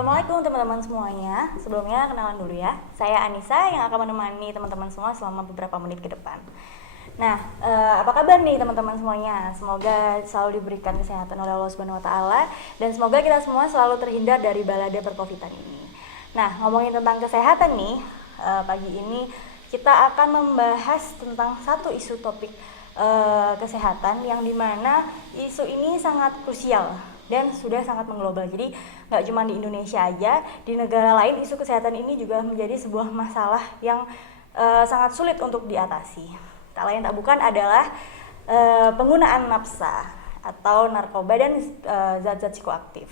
Assalamualaikum teman-teman semuanya. Sebelumnya kenalan dulu ya. Saya Anissa yang akan menemani teman-teman semua selama beberapa menit ke depan. Nah, apa kabar nih teman-teman semuanya? Semoga selalu diberikan kesehatan oleh Allah Subhanahu wa taala dan semoga kita semua selalu terhindar dari balada perkovidan ini. Nah, ngomongin tentang kesehatan nih, pagi ini kita akan membahas tentang satu isu topik kesehatan yang dimana isu ini sangat krusial dan sudah sangat mengglobal. Jadi nggak cuma di Indonesia aja, di negara lain isu kesehatan ini juga menjadi sebuah masalah yang sangat sulit untuk diatasi. Tak lain tak bukan adalah penggunaan nafsa atau narkoba dan zat-zat psikoaktif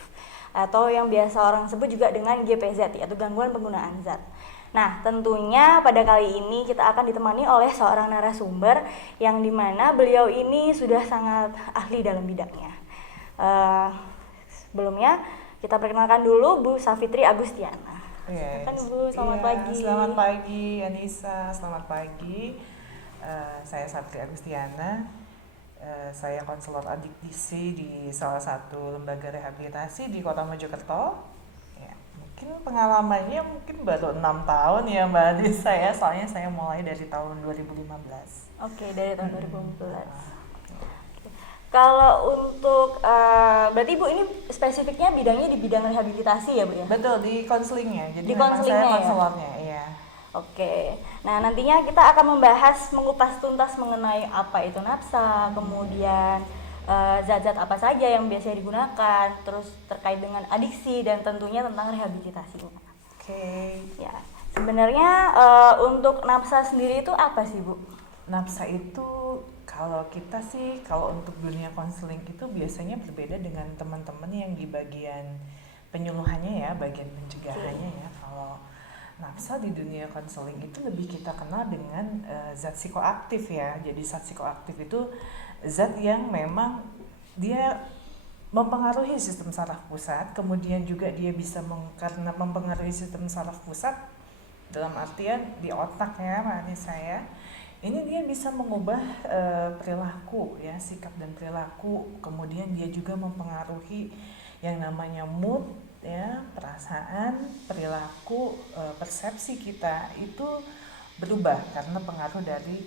atau yang biasa orang sebut juga dengan GPZ yaitu gangguan penggunaan zat. Nah, tentunya pada kali ini kita akan ditemani oleh seorang narasumber yang dimana beliau ini sudah sangat ahli dalam bidangnya. Sebelumnya kita perkenalkan dulu Bu Safitri Agustiana. Yes. Bu, selamat pagi. Selamat pagi Anissa, selamat pagi. Saya Safitri Agustiana. Saya konselor adiksi di salah satu lembaga rehabilitasi di Kota Mojokerto. Ya, mungkin pengalamannya baru 6 tahun ya Mbak Anissa ya, soalnya saya mulai dari tahun 2015. Oke, dari tahun 2015. Kalau untuk berarti Bu ini spesifiknya bidangnya di bidang rehabilitasi ya Bu ya? Betul, di konselingnya. Jadi di memang saya konselornya, ya? iya. Oke. Nah, nantinya kita akan membahas mengupas tuntas mengenai apa itu nafsa, kemudian zat-zat apa saja yang biasanya digunakan, terus terkait dengan adiksi dan tentunya tentang rehabilitasinya. Oke. Ya. Sebenarnya untuk nafsa sendiri itu apa sih, Bu? Nafsa itu kalau untuk dunia konseling itu biasanya berbeda dengan teman-teman yang di bagian penyuluhannya ya, bagian pencegahannya ya. Kalau nafsa di dunia konseling itu lebih kita kenal dengan zat psikoaktif ya. Jadi zat psikoaktif itu zat yang memang dia mempengaruhi sistem saraf pusat, kemudian juga dia bisa karena mempengaruhi sistem saraf pusat dalam artian di otak ya, saya ini dia bisa mengubah perilaku ya, sikap dan perilaku, kemudian dia juga mempengaruhi yang namanya mood ya, perasaan, perilaku, persepsi kita itu berubah karena pengaruh dari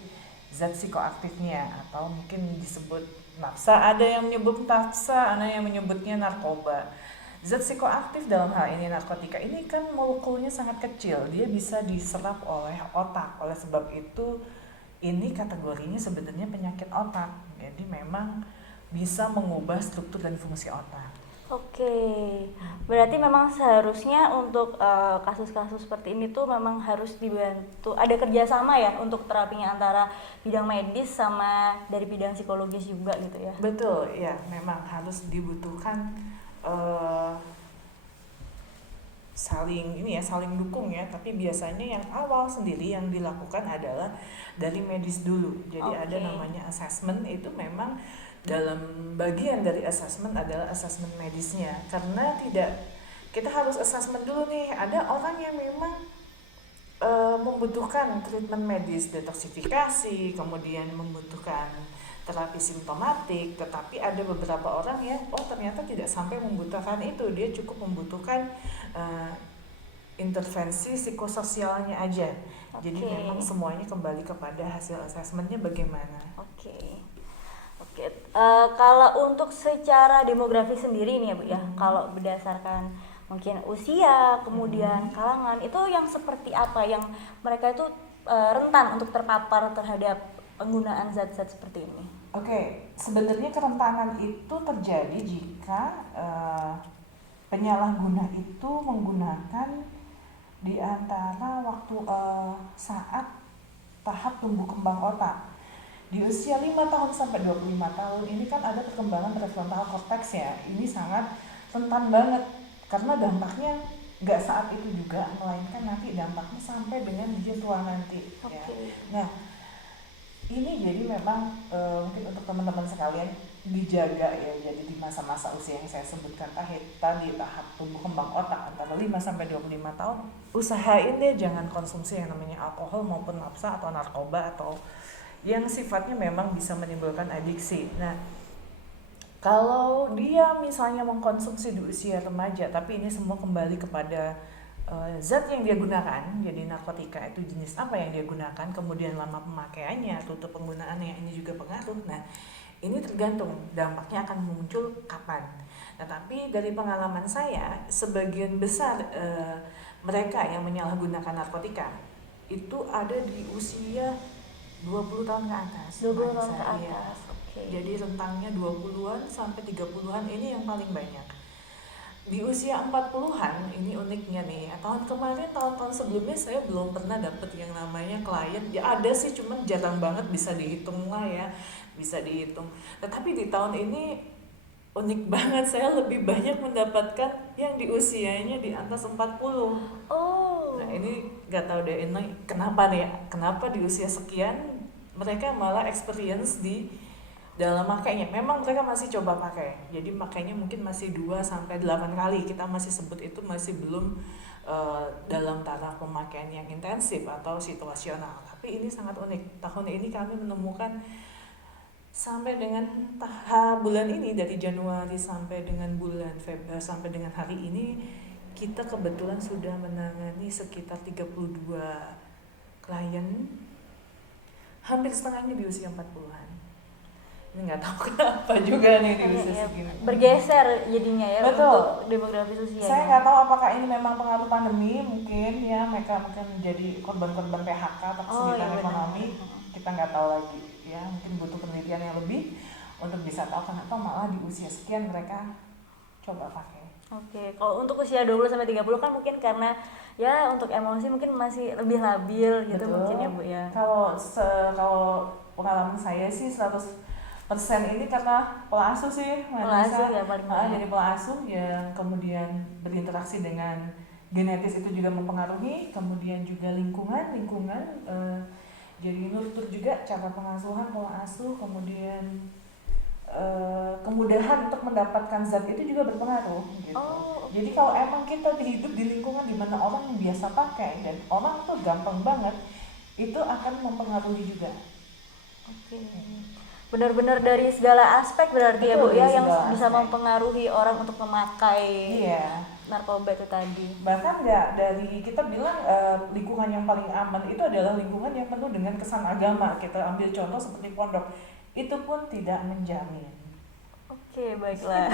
zat psikoaktifnya atau mungkin disebut nafsa, ada yang menyebut nafsa, ada yang menyebutnya narkoba. Zat psikoaktif dalam hal ini narkotika ini kan molekulnya sangat kecil, dia bisa diserap oleh otak, oleh sebab itu ini kategorinya sebenarnya penyakit otak, jadi memang bisa mengubah struktur dan fungsi otak. Oke, berarti memang seharusnya untuk kasus-kasus seperti ini tuh memang harus dibantu, ada kerjasama ya untuk terapinya antara bidang medis sama dari bidang psikologis juga gitu ya? Betul, ya memang harus dibutuhkan saling dukung ya, tapi biasanya yang awal sendiri yang dilakukan adalah dari medis dulu. Jadi ada namanya assessment, itu memang dalam bagian dari assessment adalah assessment medisnya, karena kita harus assessment dulu nih, ada orang yang memang membutuhkan treatment medis, detoksifikasi, kemudian membutuhkan terapi simptomatik, tetapi ada beberapa orang ya, ternyata tidak sampai membutuhkan itu, dia cukup membutuhkan intervensi psikososialnya aja. Jadi memang semuanya kembali kepada hasil asesmennya bagaimana. Oke. Kalau untuk secara demografi sendiri nih ya Bu ya, kalau berdasarkan mungkin usia, kemudian kalangan, itu yang seperti apa yang mereka itu rentan untuk terpapar terhadap penggunaan zat-zat seperti ini? Oke, sebenarnya kerentanan itu terjadi jika penyalahguna itu menggunakan di antara waktu saat tahap tumbuh kembang otak. Di usia 5 tahun sampai 25 tahun ini kan ada perkembangan prefrontal cortex ya. Ini sangat rentan banget karena dampaknya nggak saat itu juga, melainkan nanti dampaknya sampai dengan dia tua nanti. Ya. Nah, ini jadi memang mungkin untuk teman-teman sekalian dijaga ya, jadi di masa-masa usia yang saya sebutkan tadi tahap tumbuh kembang otak antara 5 sampai 25 tahun, usahain deh jangan konsumsi yang namanya alkohol maupun nafsa atau narkoba atau yang sifatnya memang bisa menimbulkan adiksi. Nah, Kalau dia misalnya mengkonsumsi di usia remaja, tapi ini semua kembali kepada zat yang dia gunakan, jadi narkotika itu jenis apa yang dia gunakan, kemudian lama pemakaiannya, tutup penggunaannya, ini juga pengaruh. Nah, ini tergantung dampaknya akan muncul kapan. Nah, tapi dari pengalaman saya, sebagian besar mereka yang menyalahgunakan narkotika itu ada di usia 20 tahun ke atas. 20 tahun ke Iya. atas. Oke. Jadi rentangnya 20-an sampai 30-an ini yang paling banyak. Di usia 40-an ini uniknya nih. Tahun kemarin, tahun-tahun sebelumnya saya belum pernah dapet yang namanya klien. Ya ada sih, cuman jarang banget, bisa dihitung lah ya. Bisa dihitung. Tetapi di tahun ini unik banget, saya lebih banyak mendapatkan yang di usianya di atas 40. Oh. Nah, ini nggak tahu deh ini kenapa nih ya? Kenapa di usia sekian mereka malah experience di dalam makainya. Memang mereka masih coba pakai. Jadi makainya mungkin masih 2 sampai 8 kali. Kita masih sebut itu masih belum dalam taraf pemakaian yang intensif atau situasional. Tapi ini sangat unik. Tahun ini kami menemukan sampai dengan bulan ini, dari Januari sampai dengan bulan Februari sampai dengan hari ini, kita kebetulan sudah menangani sekitar 32 klien, hampir setengahnya di usia 40-an. Ini nggak tahu kenapa juga nih di usia Ya, segini. bergeser jadinya ya. Betul. Untuk demografis usia. Saya nggak tahu apakah ini memang pengaruh pandemi, mungkin ya mereka mungkin menjadi korban-korban PHK atau kesulitan ekonomi. Kita nggak tahu lagi ya, mungkin butuh penelitian yang lebih untuk bisa tahu kenapa malah di usia sekian mereka coba pakai. Oke, kalau untuk usia 20 sampai 30 kan mungkin karena ya untuk emosi mungkin masih lebih labil gitu. Betul. Mungkin ya Bu ya. Kalau pengalaman saya sih 100% ini karena pola asuh sih, Pola asuh ya paling banyak. Jadi pola asuh yang kemudian berinteraksi dengan genetis itu juga mempengaruhi, kemudian juga lingkungan jadi nurtur juga cara pengasuhan, pola asuh, kemudian kemudahan untuk mendapatkan zat itu juga berpengaruh gitu. Oh, okay. Jadi kalau emang kita hidup di lingkungan di mana orang yang biasa pakai dan orang tuh gampang banget, itu akan mempengaruhi juga. Oke. Benar-benar dari segala aspek berarti. Betul, ya Bu ya, yang bisa aspek mempengaruhi orang untuk memakai narkoba itu tadi. Bahkan nggak dari kita bilang lingkungan yang paling aman itu adalah lingkungan yang penuh dengan kesan agama. Kita ambil contoh seperti pondok, itu pun tidak menjamin. Oke, baiklah.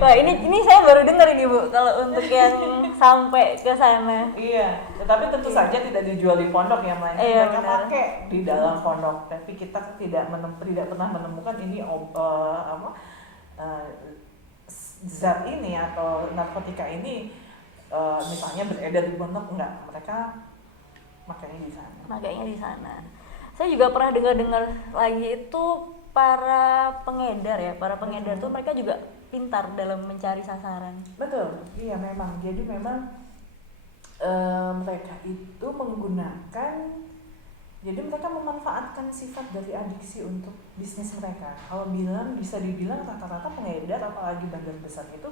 Wah, ini saya baru dengar ini Bu, kalau untuk yang sampai ke sana. Iya, tetapi tentu saja tidak dijual di pondok ya, mereka pakai di dalam pondok. Tapi kita tidak pernah menemukan ini zat ini atau narkotika ini misalnya beredar di pondok, enggak, mereka makanya di sana. Makanya di sana. Saya juga pernah dengar lagi itu para pengedar tuh mereka juga pintar dalam mencari sasaran. Betul, iya memang. Jadi memang mereka itu jadi mereka memanfaatkan sifat dari adiksi untuk bisnis mereka. Kalau bisa dibilang rata-rata pengedar apalagi bandar besar itu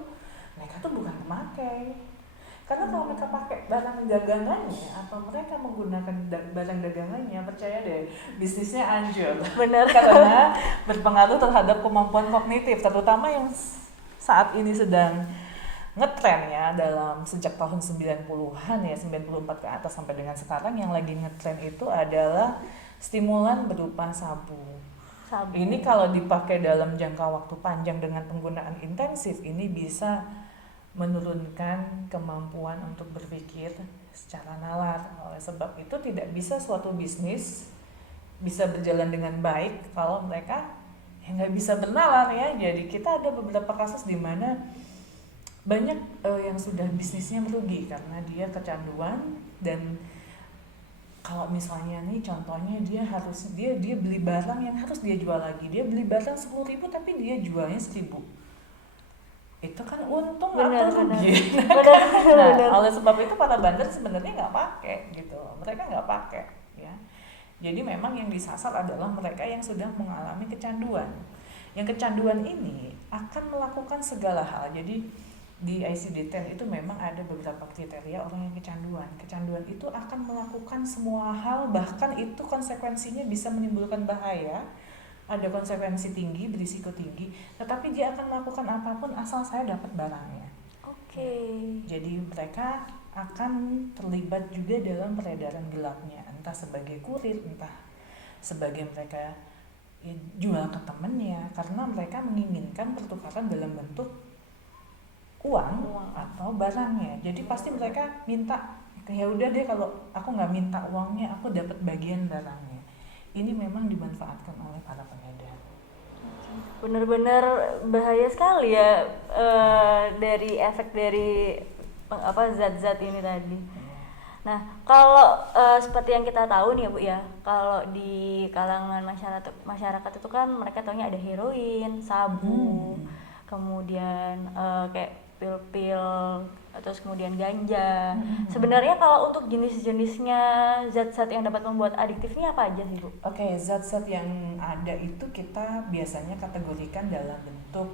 mereka tuh bukan pemakai. Karena kalau mereka pakai barang dagangannya atau mereka menggunakan barang dagangannya, percaya deh bisnisnya anjur. Benar. Karena berpengaruh terhadap kemampuan kognitif, terutama yang saat ini sedang ngetren ya, dalam sejak tahun 90-an ya, 94 ke atas sampai dengan sekarang, yang lagi ngetren itu adalah stimulan berupa sabu. Ini kalau dipakai dalam jangka waktu panjang dengan penggunaan intensif, ini bisa menurunkan kemampuan untuk berpikir secara nalar. Oleh sebab itu tidak bisa suatu bisnis bisa berjalan dengan baik kalau mereka nggak bisa bernalar ya. Jadi kita ada beberapa kasus di mana banyak yang sudah bisnisnya merugi karena dia kecanduan. Dan kalau misalnya nih contohnya dia beli barang yang harus dia jual lagi, dia beli barang 10.000 tapi dia jualnya 1.000, itu kan untung atau rugi. Oleh sebab itu para bandar sebenarnya nggak pakai gitu, mereka nggak pakai ya. Jadi memang yang disasar adalah mereka yang sudah mengalami kecanduan. Yang kecanduan ini akan melakukan segala hal. Jadi di ICD-10 itu memang ada beberapa kriteria orang yang kecanduan. Kecanduan itu akan melakukan semua hal, bahkan itu konsekuensinya bisa menimbulkan bahaya ada konsekuensi tinggi, berisiko tinggi, tetapi dia akan melakukan apapun asal saya dapat barangnya. Oke. Jadi mereka akan terlibat juga dalam peredaran gelapnya, entah sebagai kurir, entah sebagai mereka ya, jual ke temennya, karena mereka menginginkan pertukaran dalam bentuk uang atau barangnya. Jadi pasti mereka minta, ya udah deh kalau aku nggak minta uangnya, aku dapat bagian barangnya. Ini memang dimanfaatkan oleh para pengedar. Bener-bener bahaya sekali ya, dari efek dari zat-zat ini tadi. Nah, kalau seperti yang kita tahu nih ya Bu ya, kalau di kalangan masyarakat itu kan mereka taunya ada heroin, sabu, kemudian kayak pil-pil, terus kemudian ganja. Sebenarnya kalau untuk jenis-jenisnya zat-zat yang dapat membuat adiktif ini apa aja sih Bu? Oke, zat-zat yang ada itu kita biasanya kategorikan dalam bentuk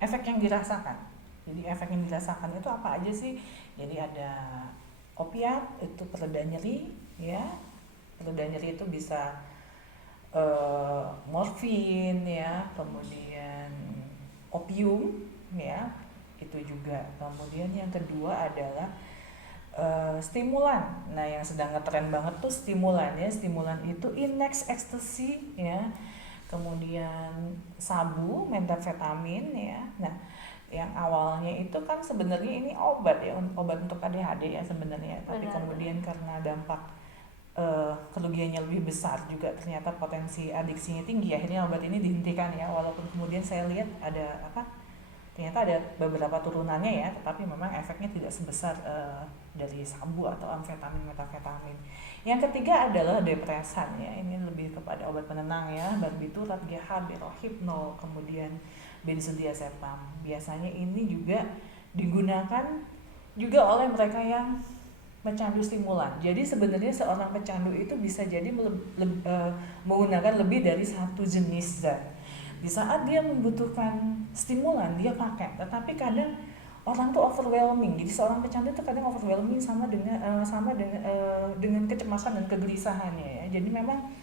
efek yang dirasakan. Jadi efek yang dirasakan itu apa aja sih? Jadi ada opiat, itu pereda nyeri, ya. Pereda nyeri itu bisa morfin, ya, kemudian opium, ya, itu juga. Kemudian yang kedua adalah stimulan. Nah, yang sedang ngetren banget tuh stimulan, ya. Stimulan itu Inex, ecstasy, ya. Kemudian sabu, metafetamin, ya. Nah, yang awalnya itu kan sebenarnya ini obat ya, obat untuk ADHD ya sebenarnya, tapi kemudian karena dampak kerugiannya lebih besar juga, ternyata potensi adiksinya tinggi, akhirnya obat ini dihentikan ya, walaupun kemudian saya lihat ada ternyata ada beberapa turunannya ya, tetapi memang efeknya tidak sebesar dari sabu atau amfetamin, metafetamin. Yang ketiga adalah depresan ya, ini lebih kepada obat penenang ya, barbiturat, GH, berohypnol, kemudian benzodiazepam. Biasanya ini juga digunakan juga oleh mereka yang pecandu stimulan. Jadi sebenarnya seorang pecandu itu bisa jadi menggunakan lebih dari satu jenis zat. Di saat dia membutuhkan stimulan, dia pakai. Tetapi kadang orang tuh overwhelming. Jadi seorang pecandu itu kadang overwhelming sama dengan kecemasan dan kegelisahannya ya. Jadi memang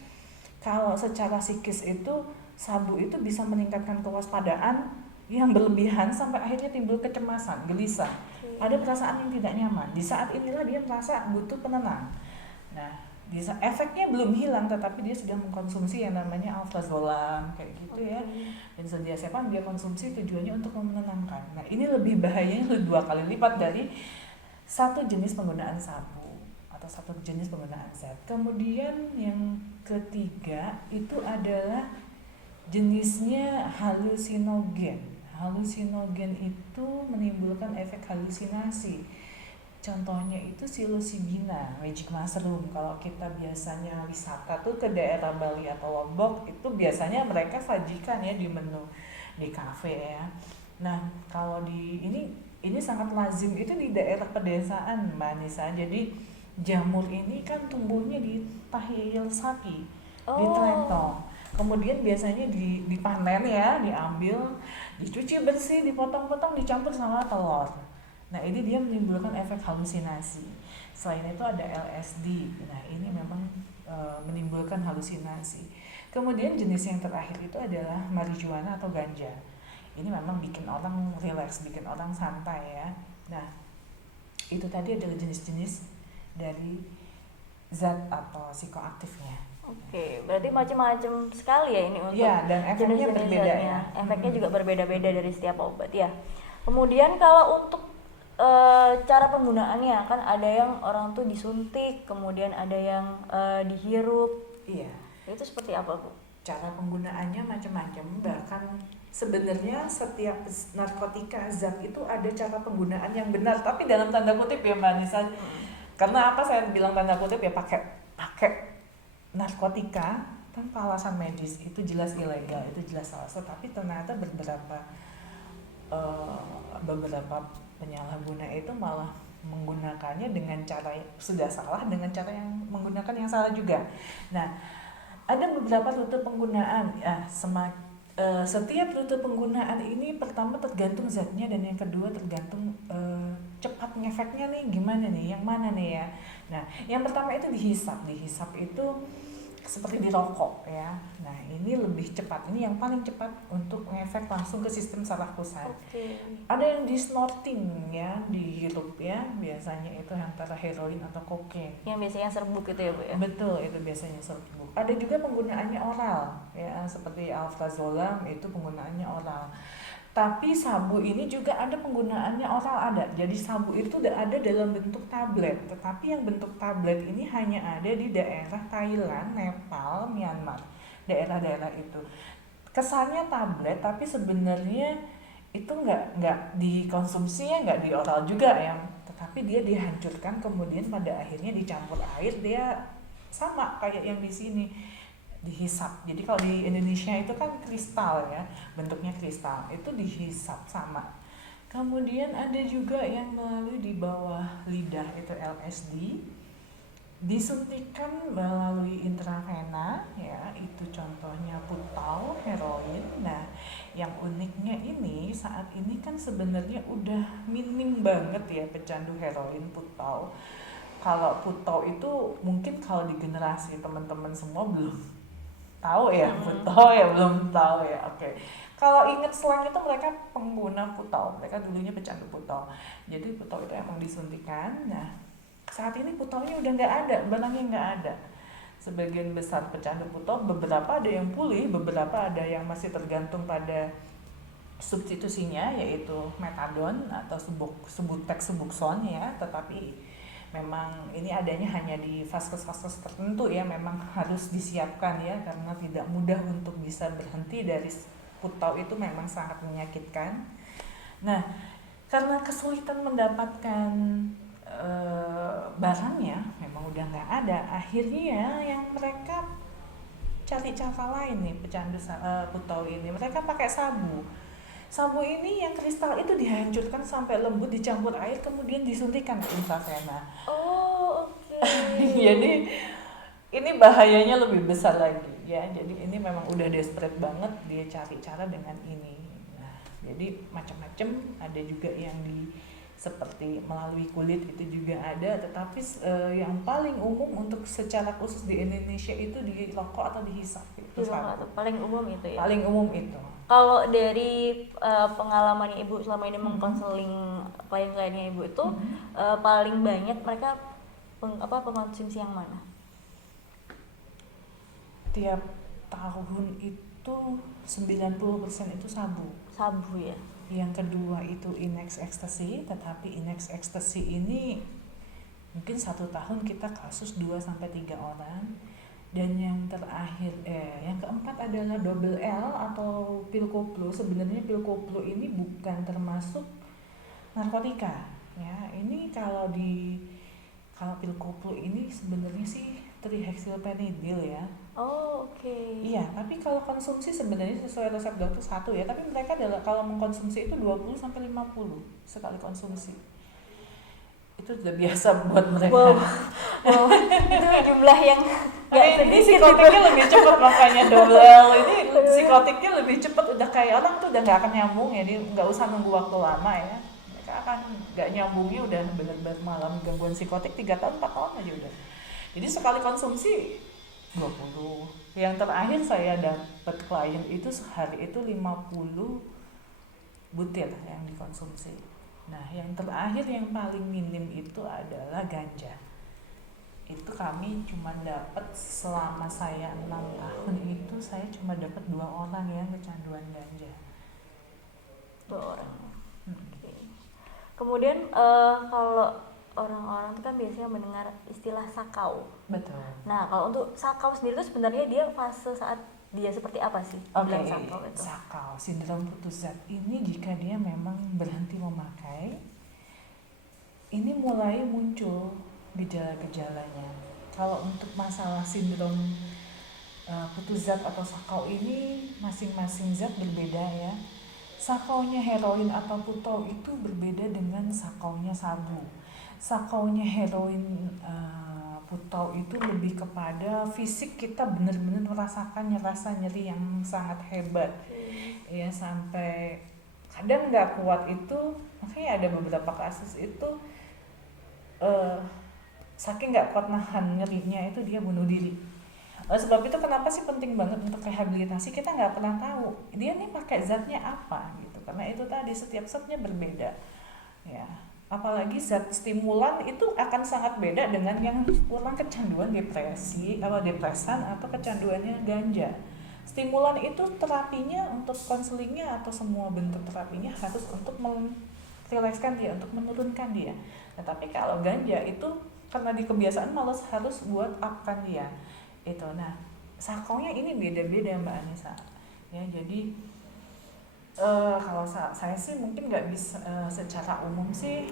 kalau secara psikis itu sabu itu bisa meningkatkan kewaspadaan yang berlebihan sampai akhirnya timbul kecemasan, gelisah. Ada perasaan yang tidak nyaman. Di saat inilah dia merasa butuh penenang. Nah, efeknya belum hilang, tetapi dia sudah mengkonsumsi yang namanya alprazolam kayak gitu ya. Dan benzodiazepam dia konsumsi tujuannya untuk menenangkan. Nah, ini lebih bahayanya 2 kali lipat dari satu jenis penggunaan sabu atau satu jenis penggunaan zat. Kemudian yang ketiga itu adalah jenisnya halusinogen. Halusinogen itu menimbulkan efek halusinasi. Contohnya itu psilocybina, magic mushroom. Kalau kita biasanya wisata tuh ke daerah Bali atau Lombok, itu biasanya mereka sajikan ya di menu di kafe ya. Nah, kalau di ini sangat lazim itu di daerah pedesaan, Mbak Nisa. Jadi jamur ini kan tumbuhnya di tahil sapi, di teletong. Kemudian biasanya dipanen ya, diambil, dicuci bersih, dipotong-potong, dicampur sama telur. Nah, ini dia menimbulkan efek halusinasi. Selain itu ada LSD. Nah, ini memang menimbulkan halusinasi. Kemudian jenis yang terakhir itu adalah marijuana atau ganja. Ini memang bikin orang relax, bikin orang santai ya. Nah, itu tadi adalah jenis-jenis dari zat atau psikoaktifnya. Oke, berarti macam-macam sekali ya ini untuk dan efeknya berbeda ya. Efeknya juga berbeda-beda dari setiap obat ya. Kemudian kalau untuk cara penggunaannya kan ada yang orang tuh disuntik, kemudian ada yang dihirup. Iya. Itu seperti apa Bu? Cara penggunaannya macam-macam, bahkan sebenarnya setiap narkotika zat itu ada cara penggunaan yang benar, tapi dalam tanda kutip ya Mbak Nisa. Karena apa saya bilang tanda kutip ya, pakai narkotika tanpa alasan medis itu jelas ilegal, itu jelas salah. Tapi ternyata beberapa penyalahguna itu malah menggunakannya dengan cara sudah salah, dengan cara yang menggunakan yang salah juga. Nah, ada beberapa rute penggunaan ya, setiap rute penggunaan ini pertama tergantung zatnya, dan yang kedua tergantung cepat ngefeknya nih gimana nih, yang mana nih ya. Nah, yang pertama itu dihisap itu seperti di rokok ya. Nah ini lebih cepat, ini yang paling cepat untuk ngefek langsung ke sistem saraf pusat. Ada yang di snorting ya, dihirup ya, biasanya itu antara heroin atau kokain. Yang biasanya serbuk itu ya Bu ya? Betul, itu biasanya serbuk. Ada juga penggunaannya oral ya, seperti alprazolam itu penggunaannya oral. Tapi sabu ini juga ada penggunaannya oral ada. Jadi sabu itu udah ada dalam bentuk tablet. Tetapi yang bentuk tablet ini hanya ada di daerah Thailand, Nepal, Myanmar. Daerah-daerah itu. Kesannya tablet, tapi sebenarnya itu nggak dikonsumsinya, nggak di oral juga ya. Tetapi dia dihancurkan kemudian pada akhirnya dicampur air, dia sama kayak yang di sini. Dihisap. Jadi kalau di Indonesia itu kan kristal ya, bentuknya kristal, itu dihisap sama. Kemudian ada juga yang melalui di bawah lidah, itu LSD, disuntikan melalui intravena ya, itu contohnya putau, heroin. Nah yang uniknya ini saat ini kan sebenarnya udah minim banget ya pecandu heroin putau. Kalau putau itu mungkin kalau di generasi teman-teman semua belum tahu ya, putau ya, belum tahu ya. Oke. Kalau ingat slang itu mereka pengguna putau, mereka dulunya pecandu putau. Jadi putau itu emang disuntikan. Nah saat ini putaunya udah nggak ada, barangnya nggak ada. Sebagian besar pecandu putau, beberapa ada yang pulih, beberapa ada yang masih tergantung pada substitusinya, yaitu metadon atau subutex subuxone ya. Tetapi memang ini adanya hanya di vaskes-vaskes tertentu ya, memang harus disiapkan ya, karena tidak mudah untuk bisa berhenti dari putau, itu memang sangat menyakitkan. Nah karena kesulitan mendapatkan barangnya memang udah nggak ada, akhirnya yang mereka cari cara lain nih, pecandu putau ini, mereka pakai sabu. Sabu ini yang kristal itu dihancurkan sampai lembut, dicampur air, kemudian disuntikan ke intravena. Oh oke. Jadi ini bahayanya lebih besar lagi ya. Jadi ini memang udah desperate banget, dia cari cara dengan ini. Nah jadi macam-macam, ada juga yang seperti melalui kulit, itu juga ada. Tetapi yang paling umum untuk secara khusus di Indonesia itu di rokok atau dihisap. Itu paling umum itu ya? Paling umum itu. Kalau dari pengalamannya Ibu selama ini mengkonseling klien-kliennya Ibu itu, paling banyak mereka pengkonsumsi yang mana? Tiap tahun itu 90% itu sabu. Sabu ya? Yang kedua itu Inex Ecstasy, tetapi Inex Ecstasy ini mungkin 1 tahun kita kasus 2-3 orang. Dan yang terakhir, yang keempat adalah double L atau pil koplo. Sebenarnya pil koplo ini bukan termasuk narkotika ya. Ini kalau pil koplo ini sebenarnya sih trihexylpenidil ya. Oh oke. Iya, tapi kalau konsumsi sebenarnya sesuai resep dokter 1 ya, tapi mereka kalau mengkonsumsi itu 20-50 sekali konsumsi. Itu udah biasa buat mereka. Wow. Itu jumlah yang ini psikotiknya lebih cepat, makanya double ini psikotiknya lebih cepat, udah kayak orang tuh udah nggak akan nyambung ya, dia nggak usah nunggu waktu lama ya, mereka akan nggak nyambungnya udah benar-benar malam gangguan psikotik 3 tahun 4 tahun aja udah. Jadi sekali konsumsi 20. Yang terakhir saya dapat klien itu sehari itu 50 butir yang dikonsumsi. Nah yang terakhir yang paling minim itu adalah ganja. Itu kami cuma dapat, selama saya 6 tahun itu saya cuma dapat 2 orang yang kecanduan ganja. 2 orang. Okay. Kemudian kalau orang-orang kan biasanya mendengar istilah sakau. Betul. Nah kalau untuk sakau sendiri itu sebenarnya dia fase saat dia seperti apa sih? Sakau, sindrom putus zat ini jika dia memang berhenti memakai, ini mulai muncul gejala-gejalanya. Kalau untuk masalah sindrom putus zat atau sakau ini, masing-masing zat berbeda ya. Sakaunya heroin atau putau itu berbeda dengan sakaunya sabu. Sakaunya heroin putau itu lebih kepada fisik, kita benar-benar merasakan rasa nyeri yang sangat hebat ya, sampai kadang nggak kuat itu. Makanya ada beberapa kasus itu saking nggak kuat nahan nyerinya itu dia bunuh diri. Oleh sebab itu kenapa sih penting banget untuk rehabilitasi, kita nggak pernah tahu dia nih pakai zatnya apa gitu, karena itu tadi setiap zatnya berbeda ya. Apalagi zat stimulan itu akan sangat beda dengan yang orang kecanduan depresan atau kecanduannya ganja. Stimulan itu terapinya untuk konselingnya atau semua bentuk terapinya harus untuk merilekskan dia, untuk menurunkan dia. Tetapi kalau ganja itu karena di kebiasaan malas harus buat upkan dia itu. Nah, sakonya ini beda-beda Mbak Anissa ya. Jadi kalau saya sih mungkin nggak bisa secara umum sih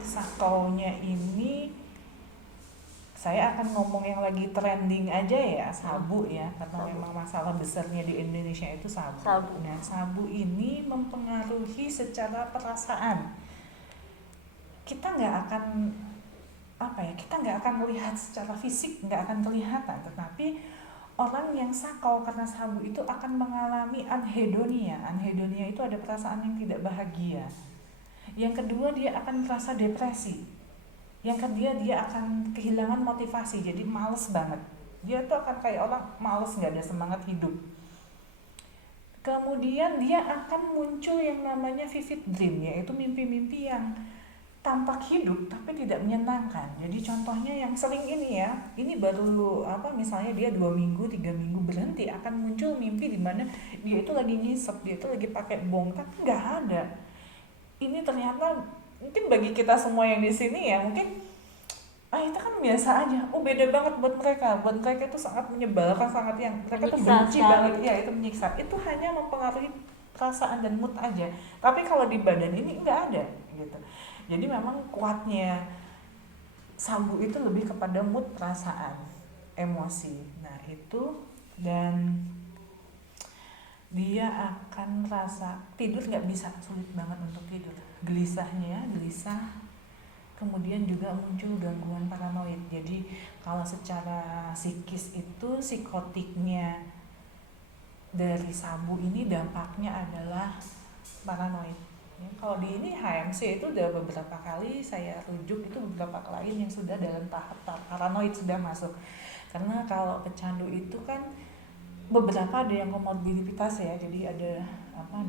sakonya ini, saya akan ngomong yang lagi trending aja ya, sabu ya, karena Sabu. memang masalah besarnya di Indonesia itu sabu. Sabu. Nah, sabu ini mempengaruhi secara perasaan. Kita nggak akan kita nggak akan melihat secara fisik, nggak akan kelihatan, tetapi orang yang sakau karena sabu itu akan mengalami anhedonia. Anhedonia itu ada perasaan yang tidak bahagia. Yang kedua, dia akan merasa depresi. Yang ketiga, dia akan kehilangan motivasi, jadi males banget. Dia tuh akan kayak orang males, nggak ada semangat hidup. Kemudian dia akan muncul yang namanya vivid dream, yaitu mimpi-mimpi yang tampak hidup tapi tidak menyenangkan. Jadi contohnya yang sering ini ya, ini baru misalnya dia 2 minggu 3 minggu berhenti, akan muncul mimpi di mana dia itu lagi ngisep, dia itu lagi pakai bong, tapi nggak ada. Ini ternyata mungkin bagi kita semua yang di sini ya, mungkin itu kan biasa aja. Beda banget buat mereka. Buat mereka itu sangat menyebalkan, sangat yang mereka tuh benci banget ya, itu menyiksa. Itu hanya mempengaruhi perasaan dan mood aja. Tapi kalau di badan ini nggak ada gitu. Jadi memang kuatnya sabu itu lebih kepada mood, perasaan, emosi. Nah itu, dan dia akan rasa tidur nggak bisa, sulit banget untuk tidur, gelisah, kemudian juga muncul gangguan paranoid. Jadi kalau secara psikis itu psikotiknya dari sabu ini dampaknya adalah paranoid. Ya, kalau di ini HMC itu udah beberapa kali saya rujuk, itu beberapa klien yang sudah dalam tahap paranoid sudah masuk. Karena kalau pecandu itu kan beberapa ada yang komorbiditas ya, jadi ada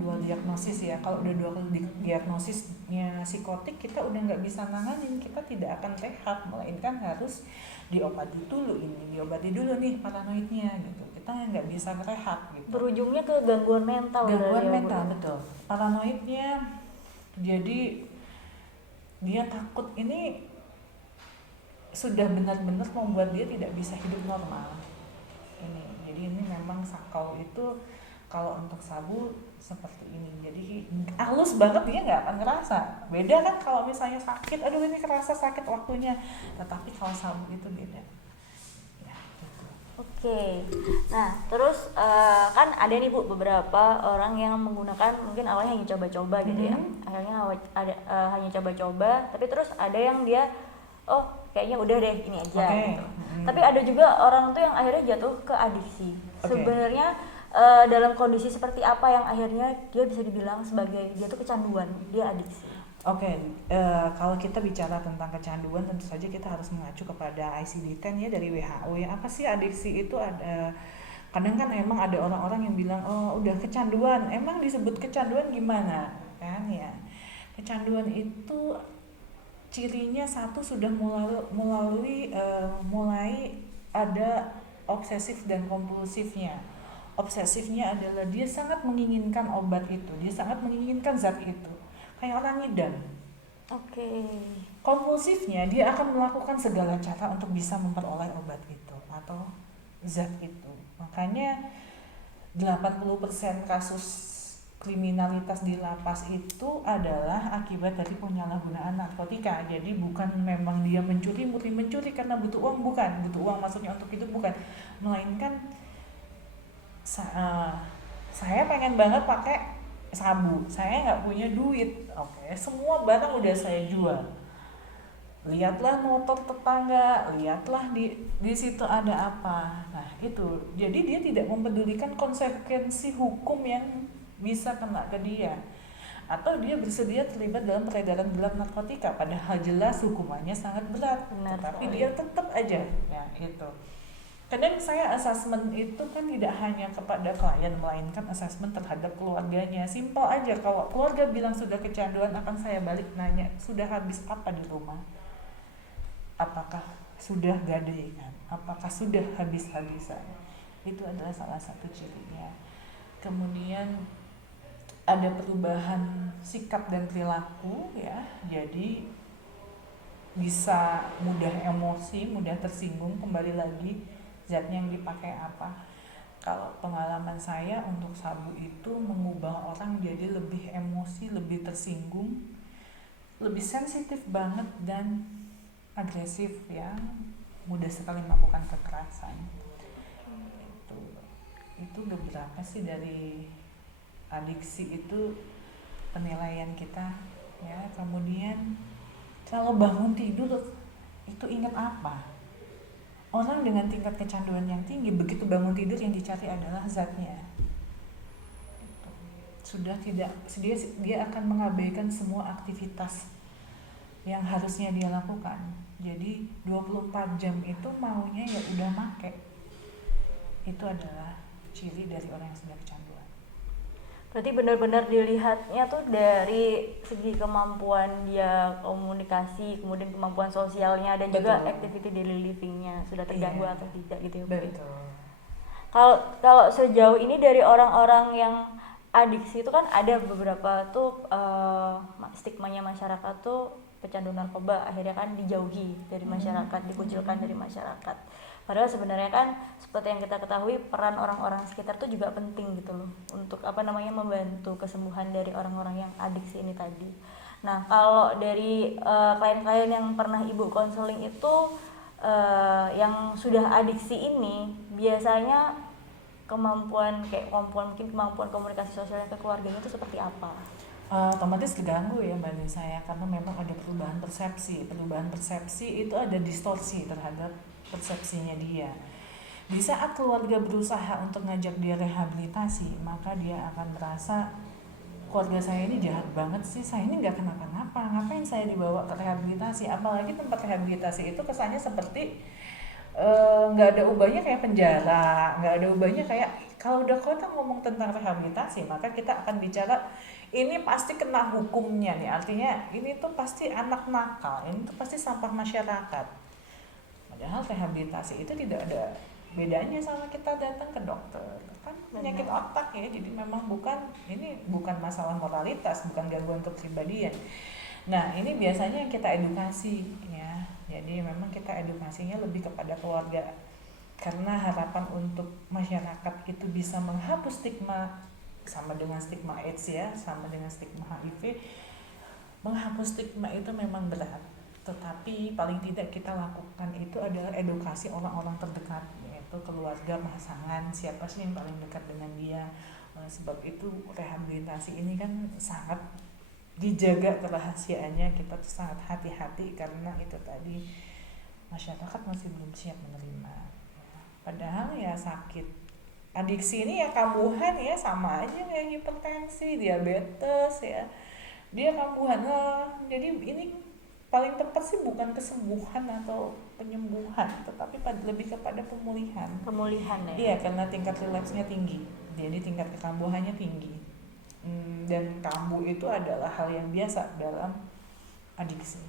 dual diagnosis ya. Kalau udah dual diagnosisnya psikotik, kita udah nggak bisa nanganin, kita tidak akan rehat, melainkan harus diobati dulu nih paranoidnya gitu. Kita nggak bisa rehat gitu. Berujungnya ke gangguan mental. Gangguan mental, betul. Paranoidnya, jadi dia takut ini sudah benar-benar membuat dia tidak bisa hidup normal. Jadi ini memang sakau itu kalau untuk sabu seperti ini. Jadi halus banget, dia nggak akan ngerasa. Beda kan kalau misalnya sakit, aduh ini kerasa sakit waktunya. Tetapi kalau sabu itu beda. Ya, gitu. Oke. Nah, terus kan ada nih Bu beberapa orang yang menggunakan, mungkin awalnya hanya coba-coba gitu ya. Akhirnya hanya coba-coba, tapi terus ada yang dia kayaknya udah deh ini aja gitu. Tapi ada juga orang tuh yang akhirnya jatuh ke adiksi. Sebenarnya dalam kondisi seperti apa yang akhirnya dia bisa dibilang sebagai dia tuh kecanduan, dia adiksi? Kalau kita bicara tentang kecanduan, tentu saja kita harus mengacu kepada ICD-10 ya dari WHO ya. Apa sih adiksi itu? Kadang kan emang ada orang-orang yang bilang udah kecanduan. Emang disebut kecanduan gimana kan ya? Kecanduan itu cirinya satu, sudah mulai ada obsesif dan kompulsifnya. Obsesifnya adalah dia sangat menginginkan obat itu, dia sangat menginginkan zat itu, kayak orang ngidam. Kompulsifnya dia akan melakukan segala cara untuk bisa memperoleh obat itu atau zat itu. Makanya 80% kasus kriminalitas di lapas itu adalah akibat dari penyalahgunaan narkotika. Jadi bukan memang dia murni mencuri karena butuh uang, bukan. Butuh uang maksudnya untuk hidup, bukan. Melainkan saya pengen banget pakai sabu, saya nggak punya duit. Semua barang udah saya jual. Lihatlah motor tetangga, lihatlah di situ ada apa. Nah itu, jadi dia tidak mempedulikan konsekuensi hukum yang bisa kena ke dia, atau dia bersedia terlibat dalam peredaran gelap narkotika, padahal jelas hukumannya sangat berat. Tapi dia tetap aja ya itu. Kadang saya assessment itu kan tidak hanya kepada klien, melainkan assessment terhadap keluarganya. Simpel aja, kalau keluarga bilang sudah kecanduan, akan saya balik nanya, sudah habis apa di rumah? Apakah sudah gadaikan? Apakah sudah habis-habisan? Itu adalah salah satu cirinya. Kemudian ada perubahan sikap dan perilaku ya, jadi bisa mudah emosi, mudah tersinggung, kembali lagi zatnya yang dipakai apa. Kalau pengalaman saya untuk sabu itu mengubah orang jadi lebih emosi, lebih tersinggung, lebih sensitif banget dan agresif ya, mudah sekali melakukan kekerasan. Itu beberapa sih dari adiksi itu penilaian kita ya. Kemudian kalau bangun tidur itu ingat apa? Orang dengan tingkat kecanduan yang tinggi, begitu bangun tidur yang dicari adalah zatnya. Sudah tidak, dia akan mengabaikan semua aktivitas yang harusnya dia lakukan. Jadi 24 jam itu maunya ya udah make. Itu adalah ciri dari orang yang sudah kecanduan. Berarti benar-benar dilihatnya tuh dari segi kemampuan dia komunikasi, kemudian kemampuan sosialnya, dan Betul. juga activity daily livingnya sudah terganggu Iya. atau tidak gitu ya Bu. Betul. Kalau sejauh ini dari orang-orang yang adiksi itu kan ada beberapa tuh stigmanya masyarakat tuh pecandu narkoba akhirnya kan dijauhi dari masyarakat, dikucilkan dari masyarakat. Padahal sebenarnya kan seperti yang kita ketahui peran orang-orang sekitar tuh juga penting gitu loh untuk membantu kesembuhan dari orang-orang yang adiksi ini tadi. Nah, kalau dari klien-klien yang pernah Ibu konseling itu yang sudah adiksi ini biasanya kemampuan komunikasi sosialnya ke keluarganya itu seperti apa? Otomatis terganggu ya Mbak Nisa ya, karena memang ada perubahan persepsi itu ada distorsi terhadap persepsinya dia. Di saat keluarga berusaha untuk ngajak dia rehabilitasi, maka dia akan merasa keluarga saya ini jahat banget sih, saya ini nggak kenapa-napa, ngapain saya dibawa ke rehabilitasi? Apalagi tempat rehabilitasi itu kesannya seperti nggak ada ubahnya kayak penjara, nggak ada ubahnya kayak, kalau udah kita ngomong tentang rehabilitasi maka kita akan bicara ini pasti kena hukumnya nih, artinya ini tuh pasti anak nakal, ini tuh pasti sampah masyarakat. Padahal rehabilitasi itu tidak ada bedanya sama kita datang ke dokter, kan penyakit otak ya, jadi memang ini bukan masalah moralitas, bukan gangguan kepribadian. Nah, ini biasanya yang kita edukasi ya. Jadi memang kita edukasinya lebih kepada keluarga. Karena harapan untuk masyarakat itu bisa menghapus stigma, sama dengan stigma AIDS ya, sama dengan stigma HIV. Menghapus stigma itu memang berat. Tetapi paling tidak kita lakukan itu adalah edukasi orang-orang terdekat, yaitu keluarga, pasangan, siapa sih yang paling dekat dengan dia. Oleh sebab itu rehabilitasi ini kan sangat dijaga kerahasiaannya, kita tuh sangat hati-hati karena itu tadi masyarakat masih belum siap menerima ya. Padahal ya sakit adiksi ini ya kambuhan ya, sama aja kayak hipertensi, diabetes ya, dia kambuhan. Jadi ini paling tepat sih bukan kesembuhan atau penyembuhan, tetapi lebih kepada pemulihan Ya. Iya, karena tingkat relapse-nya tinggi, jadi tingkat kekambuhannya tinggi. Dan kambuh itu adalah hal yang biasa dalam adiksi.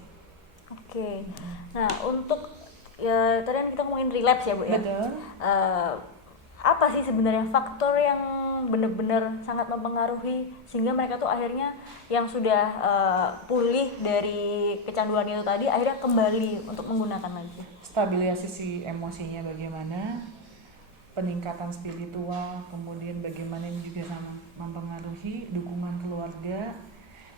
Oke. Nah, untuk ya tadi kan kita ngomongin relapse ya Bu ya. Betul. Apa sih sebenarnya faktor yang benar-benar sangat mempengaruhi sehingga mereka tuh akhirnya yang sudah pulih dari kecanduan itu tadi akhirnya kembali untuk menggunakan lagi? Stabilisasi emosinya bagaimana, peningkatan spiritual, kemudian bagaimana ini juga sama mempengaruhi dukungan keluarga.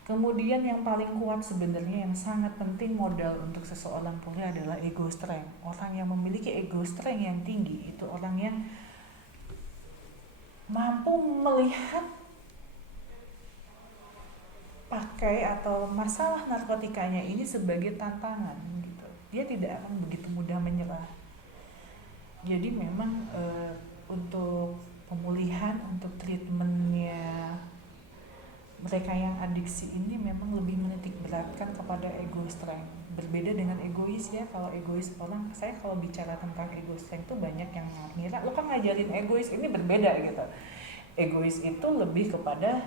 Kemudian yang paling kuat sebenarnya yang sangat penting modal untuk seseorang pulih adalah ego strength. Orang yang memiliki ego strength yang tinggi itu orang yang mampu melihat pakai atau masalah narkotikanya ini sebagai tantangan gitu. Dia tidak akan begitu mudah menyerah. Jadi memang untuk pemulihan, untuk treatmentnya mereka yang adiksi ini memang lebih menitik beratkan kepada ego strength. berbeda dengan egois ya. Kalau egois orang, saya kalau bicara tentang ego strength tuh banyak yang ngira lo kan ngajarin egois, ini berbeda gitu. Egois itu lebih kepada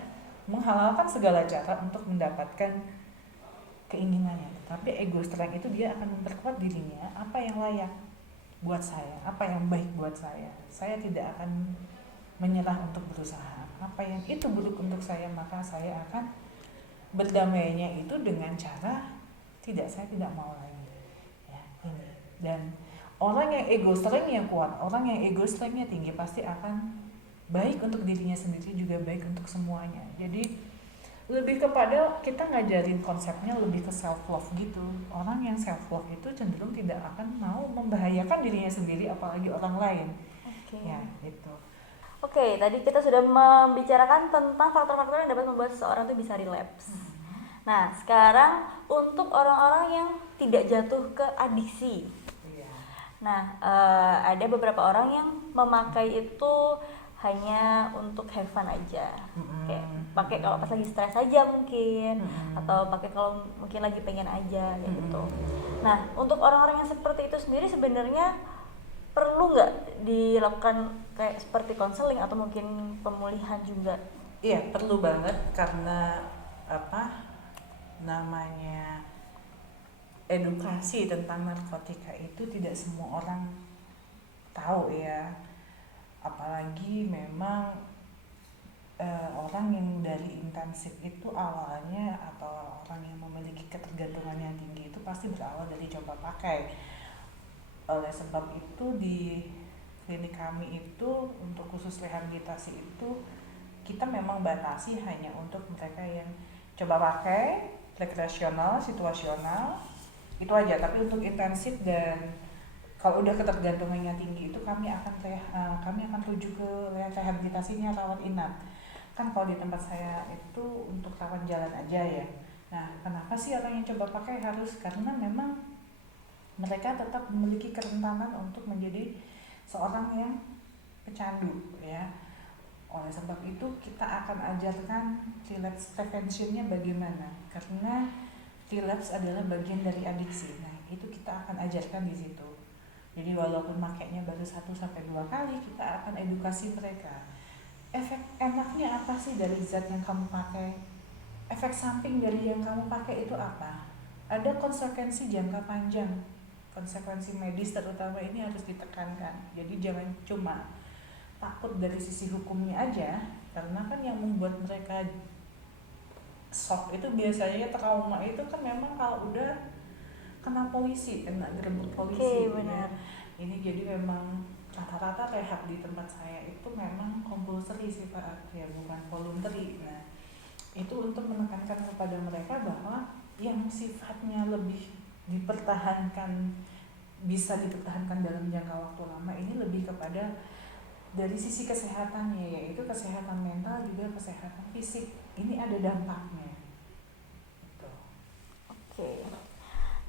menghalalkan segala cara untuk mendapatkan keinginannya. Tapi ego strength itu dia akan memperkuat dirinya, apa yang layak buat saya, apa yang baik buat saya. Saya tidak akan menyerah untuk berusaha. Apa yang itu buruk untuk saya, maka saya akan berdamainya itu dengan cara saya tidak mau lagi. Ya, ini. Dan orang yang ego strength-nya kuat, orang yang ego strength-nya tinggi pasti akan baik untuk dirinya sendiri juga baik untuk semuanya. Jadi lebih kepada kita ngajarin konsepnya lebih ke self love gitu. Orang yang self love itu cenderung tidak akan mau membahayakan dirinya sendiri apalagi orang lain. Ya, itu. Oke, tadi kita sudah membicarakan tentang faktor-faktor yang dapat membuat seseorang itu bisa relapse. Nah, sekarang untuk orang-orang yang tidak jatuh ke adiksi. Nah, ada beberapa orang yang memakai itu hanya untuk have fun aja. Kayak pakai kalau pas lagi stres aja mungkin, atau pakai kalau mungkin lagi pengen aja kayak gitu. Nah, untuk orang-orang yang seperti itu sendiri sebenarnya perlu nggak dilakukan kayak seperti konseling atau mungkin pemulihan juga? Iya, perlu banget karena namanya edukasi tentang narkotika itu tidak semua orang tahu ya. Apalagi memang orang yang dari intensif itu awalnya, atau orang yang memiliki ketergantungan yang tinggi itu pasti berawal dari coba pakai. Oleh sebab itu di klinik kami itu untuk khusus rehabilitasi itu kita memang batasi hanya untuk mereka yang coba pakai, rekreasional, situasional, itu aja. Tapi untuk intensif dan kalau udah ketergantungannya tinggi itu kami akan rujuk ke rehabilitasinya rawat inap. Kan kalau di tempat saya itu untuk rawat jalan aja ya. Nah, kenapa sih orang yang coba pakai harus? Karena memang mereka tetap memiliki kerentanan untuk menjadi seorang yang pecandu ya. Oleh sebab itu kita akan ajarkan relapse preventionnya bagaimana, karena relapse adalah bagian dari adiksi. Nah, itu kita akan ajarkan di situ. Jadi walaupun makainya baru 1-2 kali, kita akan edukasi mereka. Efek enaknya apa sih dari zat yang kamu pakai? Efek samping dari yang kamu pakai itu apa? Ada konsekuensi jangka panjang. Konsekuensi medis terutama ini harus ditekankan. Jadi jangan cuma takut dari sisi hukumnya aja, karena kan yang membuat mereka shock itu biasanya trauma itu kan memang kalau udah kena polisi, kena gerbek polisi. Benar. Ini jadi memang rata-rata rehab di tempat saya itu memang compulsory sifat ya, bukan voluntary. Nah, itu untuk menekankan kepada mereka bahwa yang sifatnya lebih bisa dipertahankan dalam jangka waktu lama ini lebih kepada dari sisi kesehatannya, yaitu kesehatan mental juga kesehatan fisik. Ini ada dampaknya. Gitu. Oke.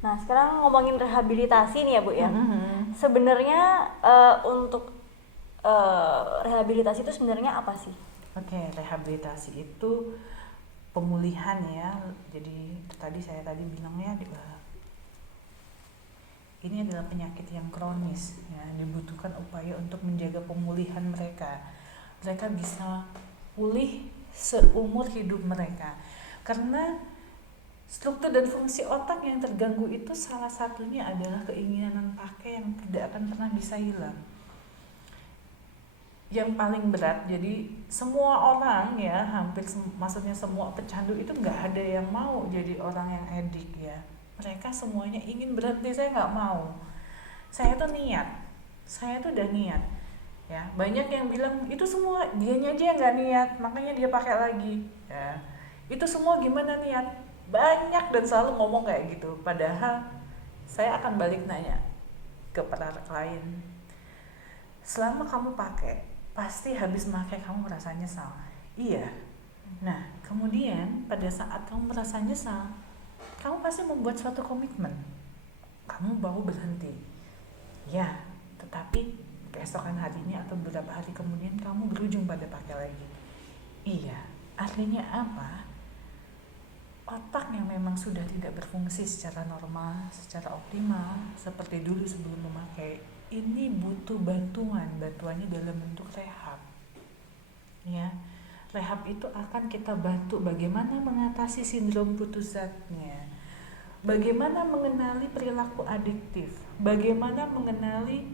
Nah, sekarang ngomongin rehabilitasi nih ya Bu ya. Sebenarnya untuk rehabilitasi itu sebenarnya apa sih? Oke, rehabilitasi itu pemulihan ya. Jadi tadi saya bilangnya ini adalah penyakit yang kronis ya, dibutuhkan upaya untuk menjaga pemulihan mereka. Mereka bisa pulih seumur hidup mereka. Karena struktur dan fungsi otak yang terganggu itu salah satunya adalah keinginan pakai yang tidak akan pernah bisa hilang. Yang paling berat, jadi semua orang ya, maksudnya semua pecandu itu nggak ada yang mau jadi orang yang edik ya. Mereka semuanya ingin berhenti. Saya nggak mau. Saya tuh udah niat. Ya, banyak yang bilang itu semua dianya aja yang nggak niat, makanya dia pakai lagi. Ya, itu semua gimana niat? Banyak dan selalu ngomong kayak gitu. Padahal saya akan balik nanya ke para klien. Selama kamu pakai, pasti habis pakai kamu merasa nyesal. Iya. Nah, kemudian pada saat kamu merasa nyesal, kamu pasti membuat suatu komitmen. Kamu mau berhenti. Ya, tetapi keesokan harinya atau beberapa hari kemudian kamu berujung pada pakai lagi. Iya, artinya apa? otak yang memang sudah tidak berfungsi secara normal, secara optimal seperti dulu sebelum memakai, ini butuh bantuannya dalam bentuk rehab. Ya, rehab itu akan kita bantu bagaimana mengatasi sindrom putus zatnya, bagaimana mengenali perilaku adiktif, bagaimana mengenali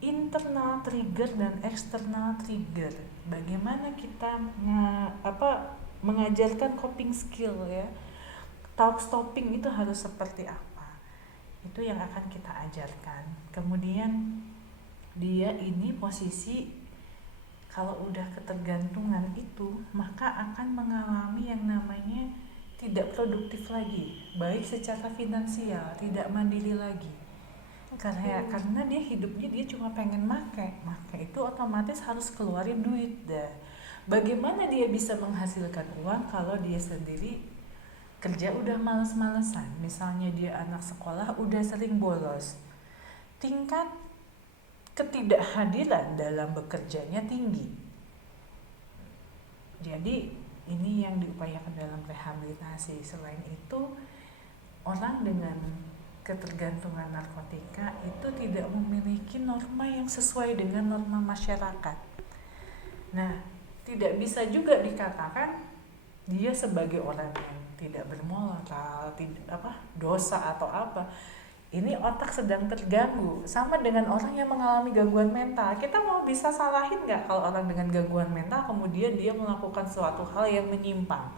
internal trigger dan eksternal trigger, bagaimana kita mengajarkan coping skill ya, talk stopping itu harus seperti apa, itu yang akan kita ajarkan. Kemudian dia ini posisi kalau udah ketergantungan itu maka akan mengalami yang namanya tidak produktif lagi, baik secara finansial, tidak mandiri lagi. Karena dia hidupnya dia cuma pengen make itu otomatis harus keluarin duit dah. Bagaimana dia bisa menghasilkan uang kalau dia sendiri kerja udah males-malesan, misalnya dia anak sekolah udah sering bolos, tingkat ketidakhadiran dalam bekerjanya tinggi. Jadi ini yang diupayakan dalam rehabilitasi. Selain itu, orang dengan ketergantungan narkotika itu tidak memiliki norma yang sesuai dengan norma masyarakat. Nah, tidak bisa juga dikatakan dia sebagai orang yang tidak bermoral, dosa atau apa. Ini otak sedang terganggu, sama dengan orang yang mengalami gangguan mental. Kita mau bisa salahin nggak kalau orang dengan gangguan mental kemudian dia melakukan suatu hal yang menyimpang?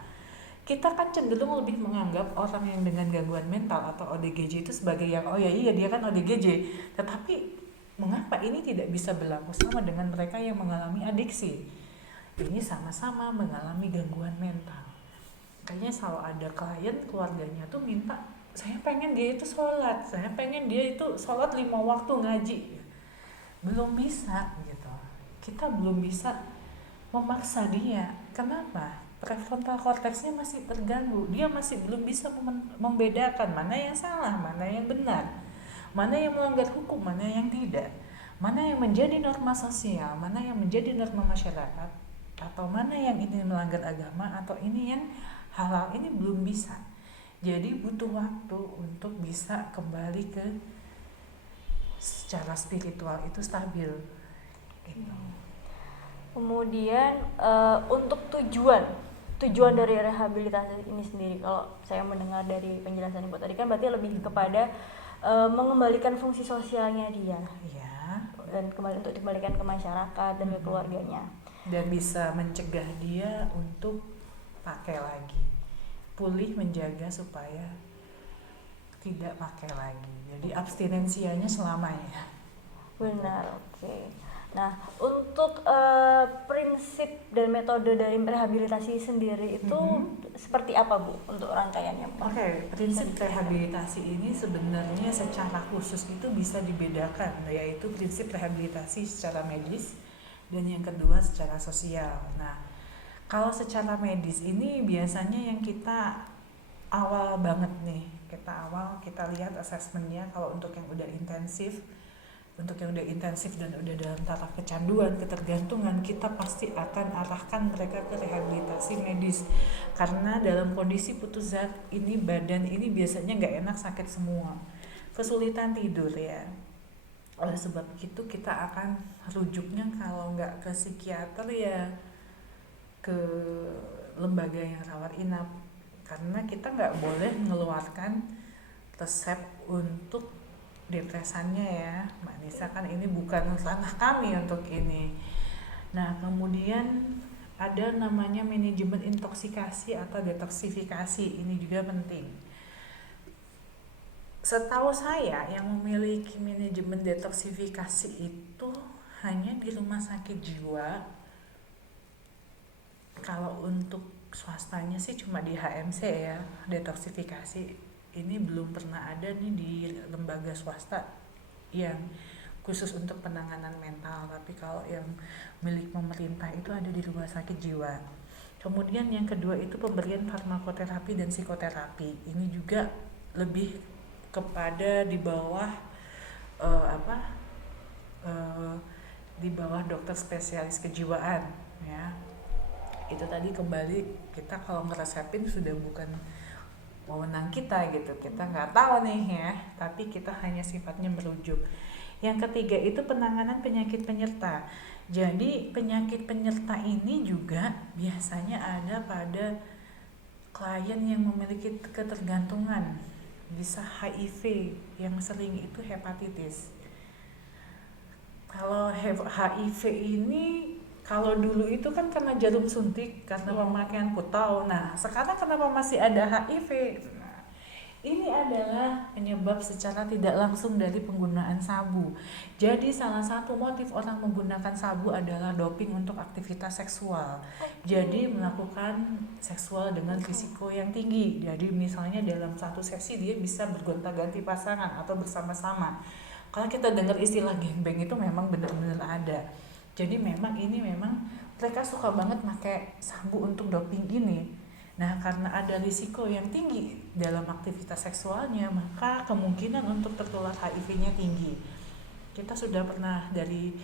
Kita kan cenderung lebih menganggap orang yang dengan gangguan mental atau ODGJ itu sebagai yang oh ya iya dia kan ODGJ. Tetapi mengapa ini tidak bisa berlaku sama dengan mereka yang mengalami adiksi? Ini sama-sama mengalami gangguan mental. Kayaknya selalu ada klien keluarganya tuh minta, saya pengen dia itu sholat, saya pengen dia itu sholat 5 waktu ngaji. Belum bisa gitu. Kita belum bisa memaksa dia. Kenapa? Prefrontal korteksnya masih terganggu. Dia masih belum bisa membedakan mana yang salah, mana yang benar, mana yang melanggar hukum, mana yang tidak, mana yang menjadi norma sosial, mana yang menjadi norma masyarakat, atau mana yang ini melanggar agama, atau ini yang halal. Ini belum bisa. Jadi butuh waktu untuk bisa kembali ke secara spiritual itu stabil gitu. Kemudian untuk tujuan dari rehabilitasi ini sendiri, kalau saya mendengar dari penjelasan Ibu tadi kan berarti lebih kepada mengembalikan fungsi sosialnya dia Ya. dan kembali untuk dikembalikan ke masyarakat dan ke keluarganya, dan bisa mencegah dia untuk pakai lagi, pulih, menjaga supaya tidak pakai lagi. Jadi abstinensianya selamanya. benar. Oke. Nah, untuk prinsip dan metode dari rehabilitasi sendiri itu seperti apa Bu untuk rangkaiannya? Oke, prinsip rehabilitasi ini sebenarnya secara khusus itu bisa dibedakan, yaitu prinsip rehabilitasi secara medis dan yang kedua secara sosial. Nah, kalau secara medis ini biasanya yang kita awal banget nih, kita lihat asesmennya. Kalau untuk yang udah intensif dan udah dalam tahap kecanduan, ketergantungan, kita pasti akan arahkan mereka ke rehabilitasi medis. Karena dalam kondisi putus zat ini, badan ini biasanya nggak enak, sakit semua, kesulitan tidur ya. Oleh sebab itu kita akan rujuknya kalau nggak ke psikiater ya ke lembaga yang rawat inap. Karena kita nggak boleh mengeluarkan resep untuk depresannya ya Mbak Nisa, kan ini bukan ranah kami untuk ini. Nah, kemudian ada namanya manajemen intoksikasi atau detoksifikasi, ini juga penting. Setahu saya yang memiliki manajemen detoksifikasi itu hanya di rumah sakit jiwa. Kalau untuk swastanya sih cuma di HMC ya, detoksifikasi. Ini belum pernah ada nih di lembaga swasta yang khusus untuk penanganan mental, tapi kalau yang milik pemerintah itu ada di rumah sakit jiwa. Kemudian yang kedua itu pemberian farmakoterapi dan psikoterapi. Ini juga lebih kepada di bawah di bawah dokter spesialis kejiwaan ya. Itu tadi kembali kita kalau ngeresepin sudah bukan wewenang kita gitu, kita nggak tahu nih ya, tapi kita hanya sifatnya merujuk. Yang ketiga itu penanganan penyakit penyerta. Jadi penyakit penyerta ini juga biasanya ada pada klien yang memiliki ketergantungan, bisa HIV, yang sering itu hepatitis. Kalau HIV ini, kalau dulu itu kan karena jarum suntik, karena pemakaian kutau. Nah, sekarang kenapa masih ada HIV? Nah, ini adalah penyebab secara tidak langsung dari penggunaan sabu. Jadi salah satu motif orang menggunakan sabu adalah doping untuk aktivitas seksual. Jadi melakukan seksual dengan risiko yang tinggi. Jadi misalnya dalam satu sesi dia bisa bergonta-ganti pasangan atau bersama-sama. Kalau kita dengar istilah gangbang itu memang benar-benar ada. Jadi memang mereka suka banget pakai sabu untuk doping ini. Nah, karena ada risiko yang tinggi dalam aktivitas seksualnya, maka kemungkinan untuk tertular HIV-nya tinggi. Kita sudah pernah dari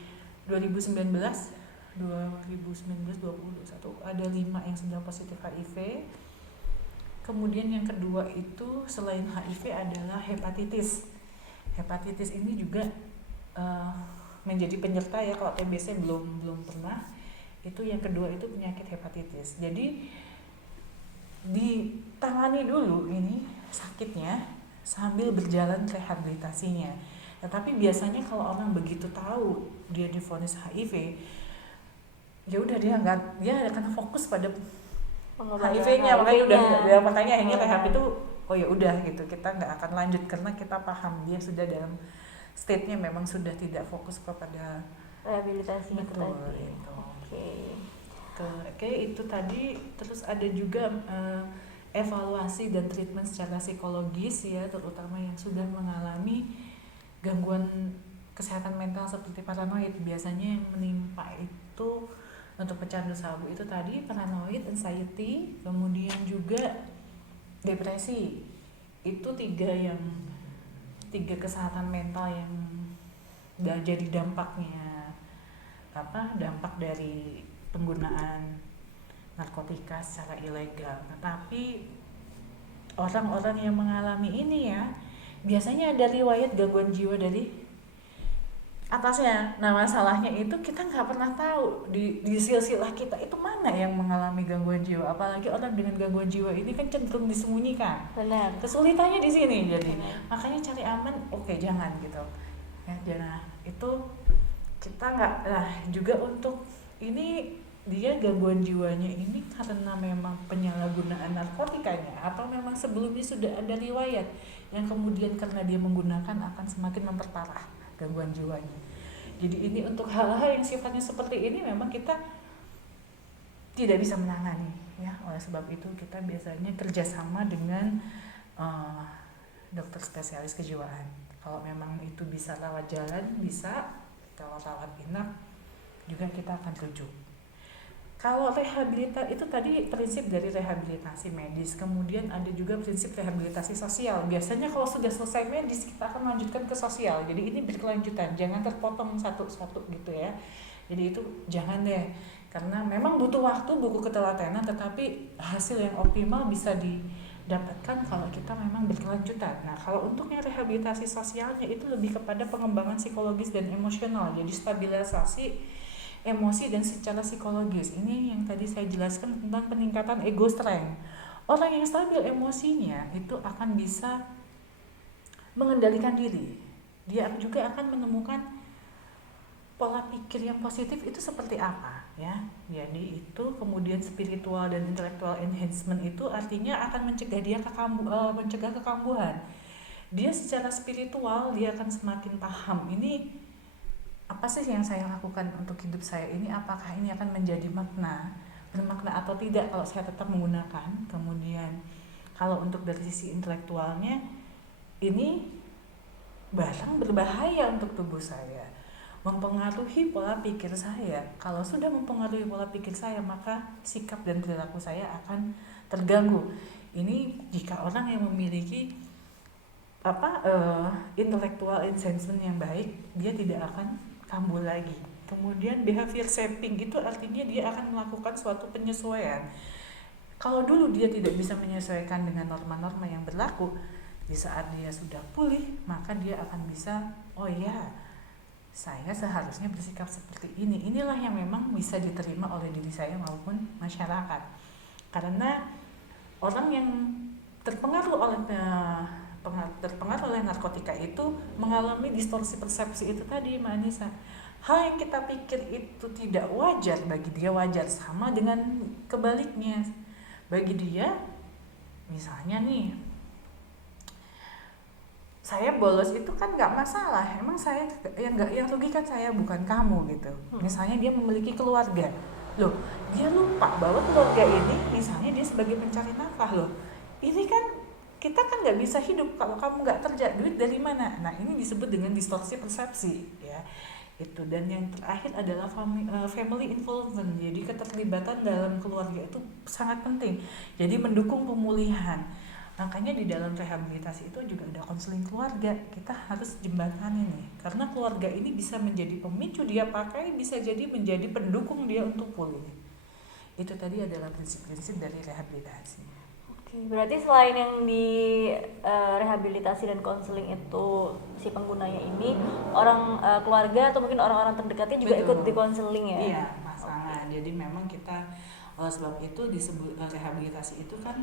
2019, 2021 ada 5 yang sudah positif HIV. Kemudian yang kedua itu selain HIV adalah hepatitis. Hepatitis ini juga menjadi penyerta ya, kalau TBC belum pernah. Itu yang kedua itu penyakit hepatitis. Jadi ditangani dulu ini sakitnya sambil berjalan rehabilitasinya. Tetapi biasanya kalau orang begitu tahu dia divonis HIV, ya udah dia akan fokus pada HIV-nya, makanya ini rehab itu oh ya udah gitu, kita nggak akan lanjut karena kita paham dia sudah dalam state-nya memang sudah tidak fokus kepada rehabilitasi itu betul tadi. itu. Oke. Itu tadi. Terus ada juga evaluasi dan treatment secara psikologis ya, terutama yang sudah mengalami gangguan kesehatan mental seperti paranoid. Biasanya yang menimpa itu untuk pecandu sabu itu tadi paranoid, anxiety, kemudian juga depresi. Itu tiga kesehatan mental yang jadi dampak dari penggunaan narkotika secara ilegal. Tetapi orang-orang yang mengalami ini ya biasanya ada riwayat gangguan jiwa dari atasnya. Nah, masalahnya itu kita nggak pernah tahu di silsilah kita itu mana yang mengalami gangguan jiwa. Apalagi orang dengan gangguan jiwa ini kan cenderung disembunyikan. Benar. Kesulitannya di sini jadi. Benar. Makanya cari aman, jangan gitu. Ya, jangan. Itu kita nggak. Nah, juga untuk ini dia gangguan jiwanya ini karena memang penyalahgunaan narkotikanya atau memang sebelumnya sudah ada riwayat yang kemudian karena dia menggunakan akan semakin memperparah gangguan jiwanya. Jadi ini untuk hal-hal yang sifatnya seperti ini memang kita tidak bisa menangani ya. Oleh sebab itu kita biasanya kerjasama dengan dokter spesialis kejiwaan. Kalau memang itu bisa rawat jalan, bisa. Kalau rawat inap juga kita akan rujuk. Kalau rehabilitasi itu tadi prinsip dari rehabilitasi medis, kemudian ada juga prinsip rehabilitasi sosial. Biasanya kalau sudah selesai medis kita akan lanjutkan ke sosial. Jadi ini berkelanjutan, jangan terpotong satu-satu gitu ya. Jadi itu jangan deh, karena memang butuh waktu, butuh ketelatenan, tetapi hasil yang optimal bisa didapatkan kalau kita memang berkelanjutan. Nah, kalau untuk yang rehabilitasi sosialnya itu lebih kepada pengembangan psikologis dan emosional. Jadi stabilisasi emosi dan secara psikologis. Ini yang tadi saya jelaskan tentang peningkatan ego strength. Orang yang stabil emosinya itu akan bisa mengendalikan diri. Dia juga akan menemukan pola pikir yang positif itu seperti apa ya. Jadi itu kemudian spiritual dan intellectual enhancement itu artinya akan mencegah dia mencegah kekambuhan. Dia secara spiritual dia akan semakin paham ini apa sih yang saya lakukan untuk hidup saya ini, apakah ini akan menjadi bermakna atau tidak kalau saya tetap menggunakan. Kemudian kalau untuk dari sisi intelektualnya ini barang berbahaya untuk tubuh saya, mempengaruhi pola pikir saya. Kalau sudah mempengaruhi pola pikir saya, maka sikap dan perilaku saya akan terganggu. Ini jika orang yang memiliki intellectual enhancement yang baik, dia tidak akan kambuh lagi. Kemudian behavior shaping itu artinya dia akan melakukan suatu penyesuaian. Kalau dulu dia tidak bisa menyesuaikan dengan norma-norma yang berlaku, di saat dia sudah pulih, maka dia akan bisa, oh ya, saya seharusnya bersikap seperti ini. Inilah yang memang bisa diterima oleh diri saya maupun masyarakat. Karena orang yang terpengaruh oleh narkotika itu mengalami distorsi persepsi itu tadi, Mbak Anissa. Hal yang kita pikir itu tidak wajar, bagi dia wajar. Sama dengan kebaliknya, bagi dia misalnya nih, saya bolos itu kan nggak masalah, emang saya yang rugi kan saya bukan kamu gitu. Misalnya dia memiliki keluarga, loh dia lupa bahwa keluarga ini misalnya dia sebagai pencari nafkah, loh ini kan kita kan nggak bisa hidup kalau kamu nggak kerja, duit dari mana? Nah ini disebut dengan distorsi persepsi ya itu. Dan yang terakhir adalah family involvement, jadi keterlibatan dalam keluarga itu sangat penting, jadi mendukung pemulihan. Makanya di dalam rehabilitasi itu juga ada konseling keluarga. Kita harus jembatani nih, karena keluarga ini bisa menjadi pemicu dia pakai, bisa jadi menjadi pendukung dia untuk pulih. Itu tadi adalah prinsip-prinsip dari rehabilitasi. Oke, berarti selain yang di rehabilitasi dan konseling itu si penggunanya ini, orang keluarga atau mungkin orang-orang terdekatnya juga Betul. ikut di konseling ya? Iya, pasangan. Jadi memang kita oleh sebab itu disebut rehabilitasi itu kan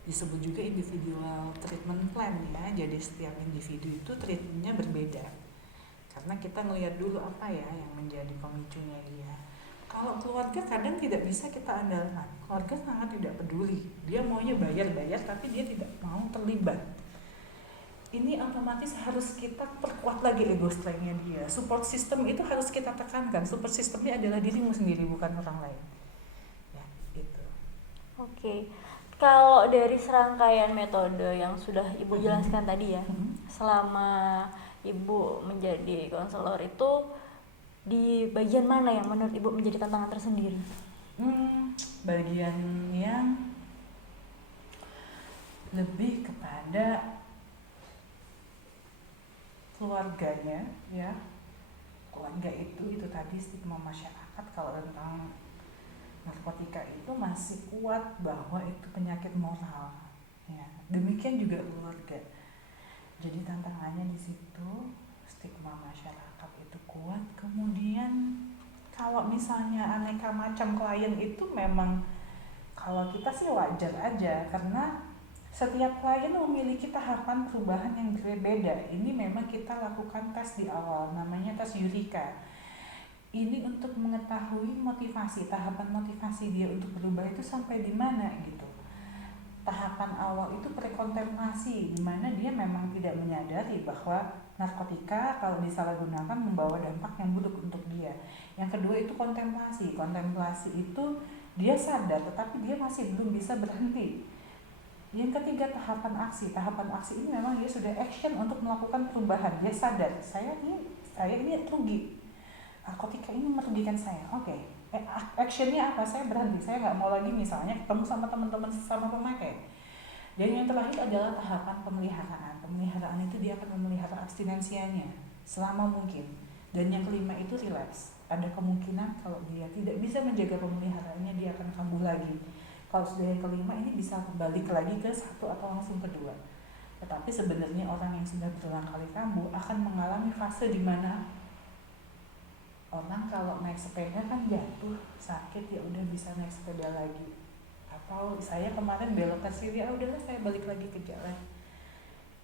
disebut juga individual treatment plan ya. Jadi setiap individu itu treatmentnya berbeda, karena kita ngelihat dulu apa ya yang menjadi pemicunya dia. Kalau keluarga kadang tidak bisa kita andalkan, keluarga sangat tidak peduli, dia maunya bayar-bayar tapi dia tidak mau terlibat. Ini otomatis harus kita perkuat lagi ego strength-nya dia. Support system itu harus kita tekankan. Support systemnya adalah dirimu sendiri, bukan orang lain. Ya, gitu. Oke. Kalau dari serangkaian metode yang sudah Ibu jelaskan tadi ya, selama Ibu menjadi konselor itu, di bagian mana yang menurut Ibu menjadi tantangan tersendiri? Bagian yang lebih kepada keluarganya ya. Keluarga itu tadi stigma masyarakat kalau tentang narkotika itu masih kuat bahwa itu penyakit moral ya. Demikian juga keluarga. Jadi tantangannya di situ, stigma masyarakat itu kuat. Kemudian kalau misalnya aneka macam klien itu memang kalau kita sih wajar aja, karena setiap klien memiliki tahapan perubahan yang berbeda. Ini memang kita lakukan tes di awal, namanya tes Eureka. Ini untuk mengetahui motivasi, tahapan motivasi dia untuk berubah itu sampai di mana gitu. Tahapan awal itu prekontemplasi, di mana dia memang tidak menyadari bahwa narkotika kalau disalahgunakan membawa dampak yang buruk untuk dia. Yang kedua itu kontemplasi. Kontemplasi itu dia sadar tetapi dia masih belum bisa berhenti. Yang ketiga tahapan aksi. Tahapan aksi ini memang dia sudah action untuk melakukan perubahan. Dia sadar, saya ini rugi. Narkotika ini merugikan saya. Oke. Actionnya apa? Saya berhenti. Saya nggak mau lagi misalnya ketemu sama teman-teman sesama pemakai. Dan yang terakhir adalah tahapan pemeliharaan. Pemeliharaan itu dia akan memelihara abstinensianya selama mungkin. Dan yang kelima itu relapse. Ada kemungkinan kalau dia tidak bisa menjaga pemeliharaannya, dia akan kambuh lagi. Kalau sudah yang kelima ini bisa kembali lagi ke satu atau langsung kedua. Tetapi sebenarnya orang yang sudah berulang kali kambuh akan mengalami fase di mana orang kalau naik sepeda kan jatuh, sakit, ya udah bisa naik sepeda lagi. Atau saya kemarin belok ke sini, udahlah saya balik lagi ke jalan.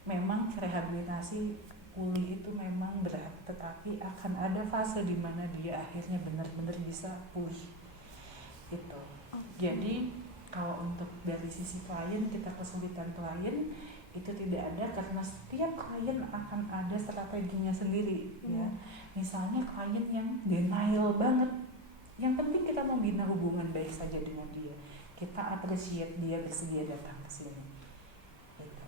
Memang rehabilitasi pulih itu memang berat, tetapi akan ada fase di mana dia akhirnya benar-benar bisa pulih. Itu. Jadi kalau untuk dari sisi klien, kita kesulitan klien itu tidak ada, karena setiap klien akan ada strateginya sendiri ya. Misalnya klien yang denial banget, yang penting kita membina hubungan baik saja dengan dia, kita appreciate dia bersedia datang ke sini gitu.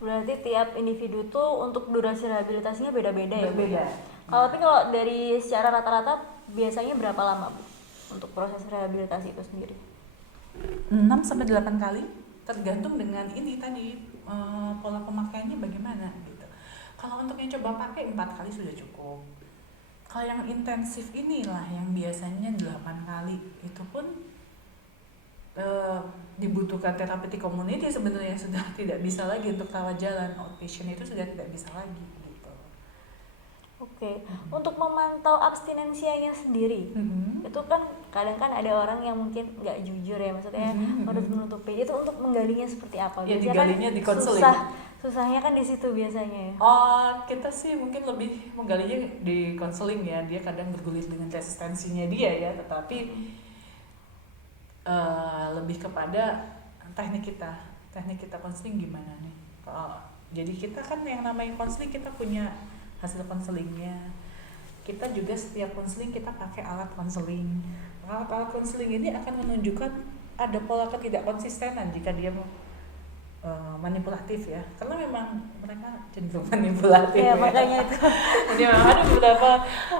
Berarti tiap individu tuh untuk durasi rehabilitasinya beda-beda ya Bu? Berbeda. Tapi kalau dari secara rata-rata biasanya berapa lama Bu untuk proses rehabilitasi itu sendiri? 6-8 kali, tergantung dengan ini tadi pola pemakaiannya bagaimana gitu. Kalau untuk yang coba pakai 4 kali sudah cukup. Kalau yang intensif inilah yang biasanya 8 kali, itu pun eh, dibutuhkan therapeutic community sebenarnya sudah tidak bisa lagi untuk rawat jalan, outpatient itu sudah tidak bisa lagi gitu. Oke, untuk memantau abstinensianya sendiri, itu kan kadang kan ada orang yang mungkin nggak jujur ya, maksudnya harus menutupi. Itu untuk menggalinya seperti apa? Ya, Biasanya digalinya kan di konseling. susahnya kan di situ biasanya ya. Oh, kita sih mungkin lebih menggalinya di konseling ya. Dia kadang bergulir dengan resistensinya dia ya, tetapi lebih kepada teknik kita konseling gimana nih. Jadi kita kan yang namanya konseling, kita punya hasil konselingnya. Kita juga setiap konseling kita pakai alat konseling. Alat konseling ini akan menunjukkan ada pola ketidakkonsistenan jika dia manipulatif ya, karena memang mereka cenderung manipulatif Ya, ya. makanya itu. Jadi memang ada beberapa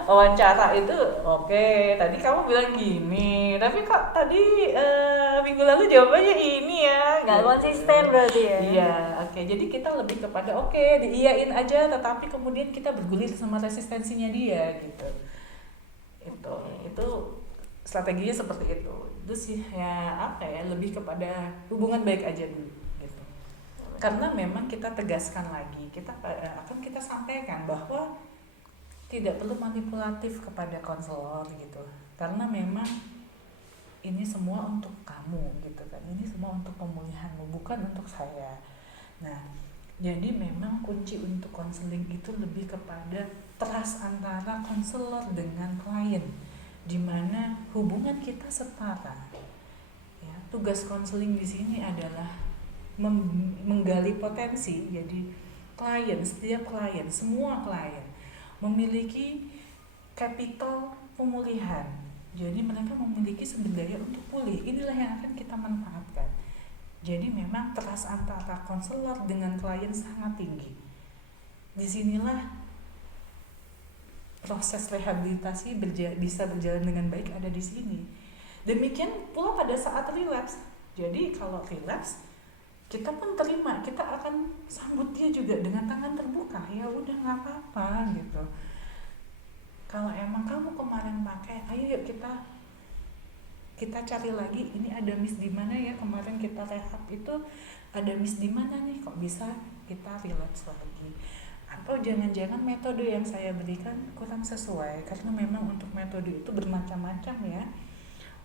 wawancara itu, oke, tadi kamu bilang gini, tapi kok tadi minggu lalu jawabannya ini ya, Nggak gitu. konsisten berarti ya. Iya, oke. Jadi kita lebih kepada diiyain aja, tetapi kemudian kita bergulir sama resistensinya dia gitu. Itu strateginya seperti itu. Itu sih ya lebih kepada hubungan baik aja dulu gitu. Karena memang kita tegaskan lagi, akan kita sampaikan bahwa tidak perlu manipulatif kepada konselor gitu. Karena memang ini semua untuk kamu gitu kan. Ini semua untuk pemulihanmu, bukan untuk saya. Nah, jadi memang kunci untuk konseling itu lebih kepada trust antara konselor dengan klien, di mana hubungan kita setara. Ya, tugas konseling di sini adalah menggali potensi. Jadi setiap klien, semua klien memiliki capital pemulihan. Jadi mereka memiliki sumber daya untuk pulih. Inilah yang akan kita manfaatkan. Jadi memang trust antara konselor dengan klien sangat tinggi. Disinilah proses rehabilitasi bisa berjalan dengan baik ada di sini. Demikian pula pada saat relapse. Jadi kalau relapse, kita pun terima, kita akan sambut dia juga dengan tangan terbuka. Ya udah, nggak apa-apa gitu. Kalau emang kamu kemarin pakai, ayo yuk kita cari lagi, ini ada miss di mana ya, kemarin kita rehab itu ada miss di mana nih, kok bisa kita relapse lagi. Atau jangan-jangan metode yang saya berikan kurang sesuai, karena memang untuk metode itu bermacam-macam ya.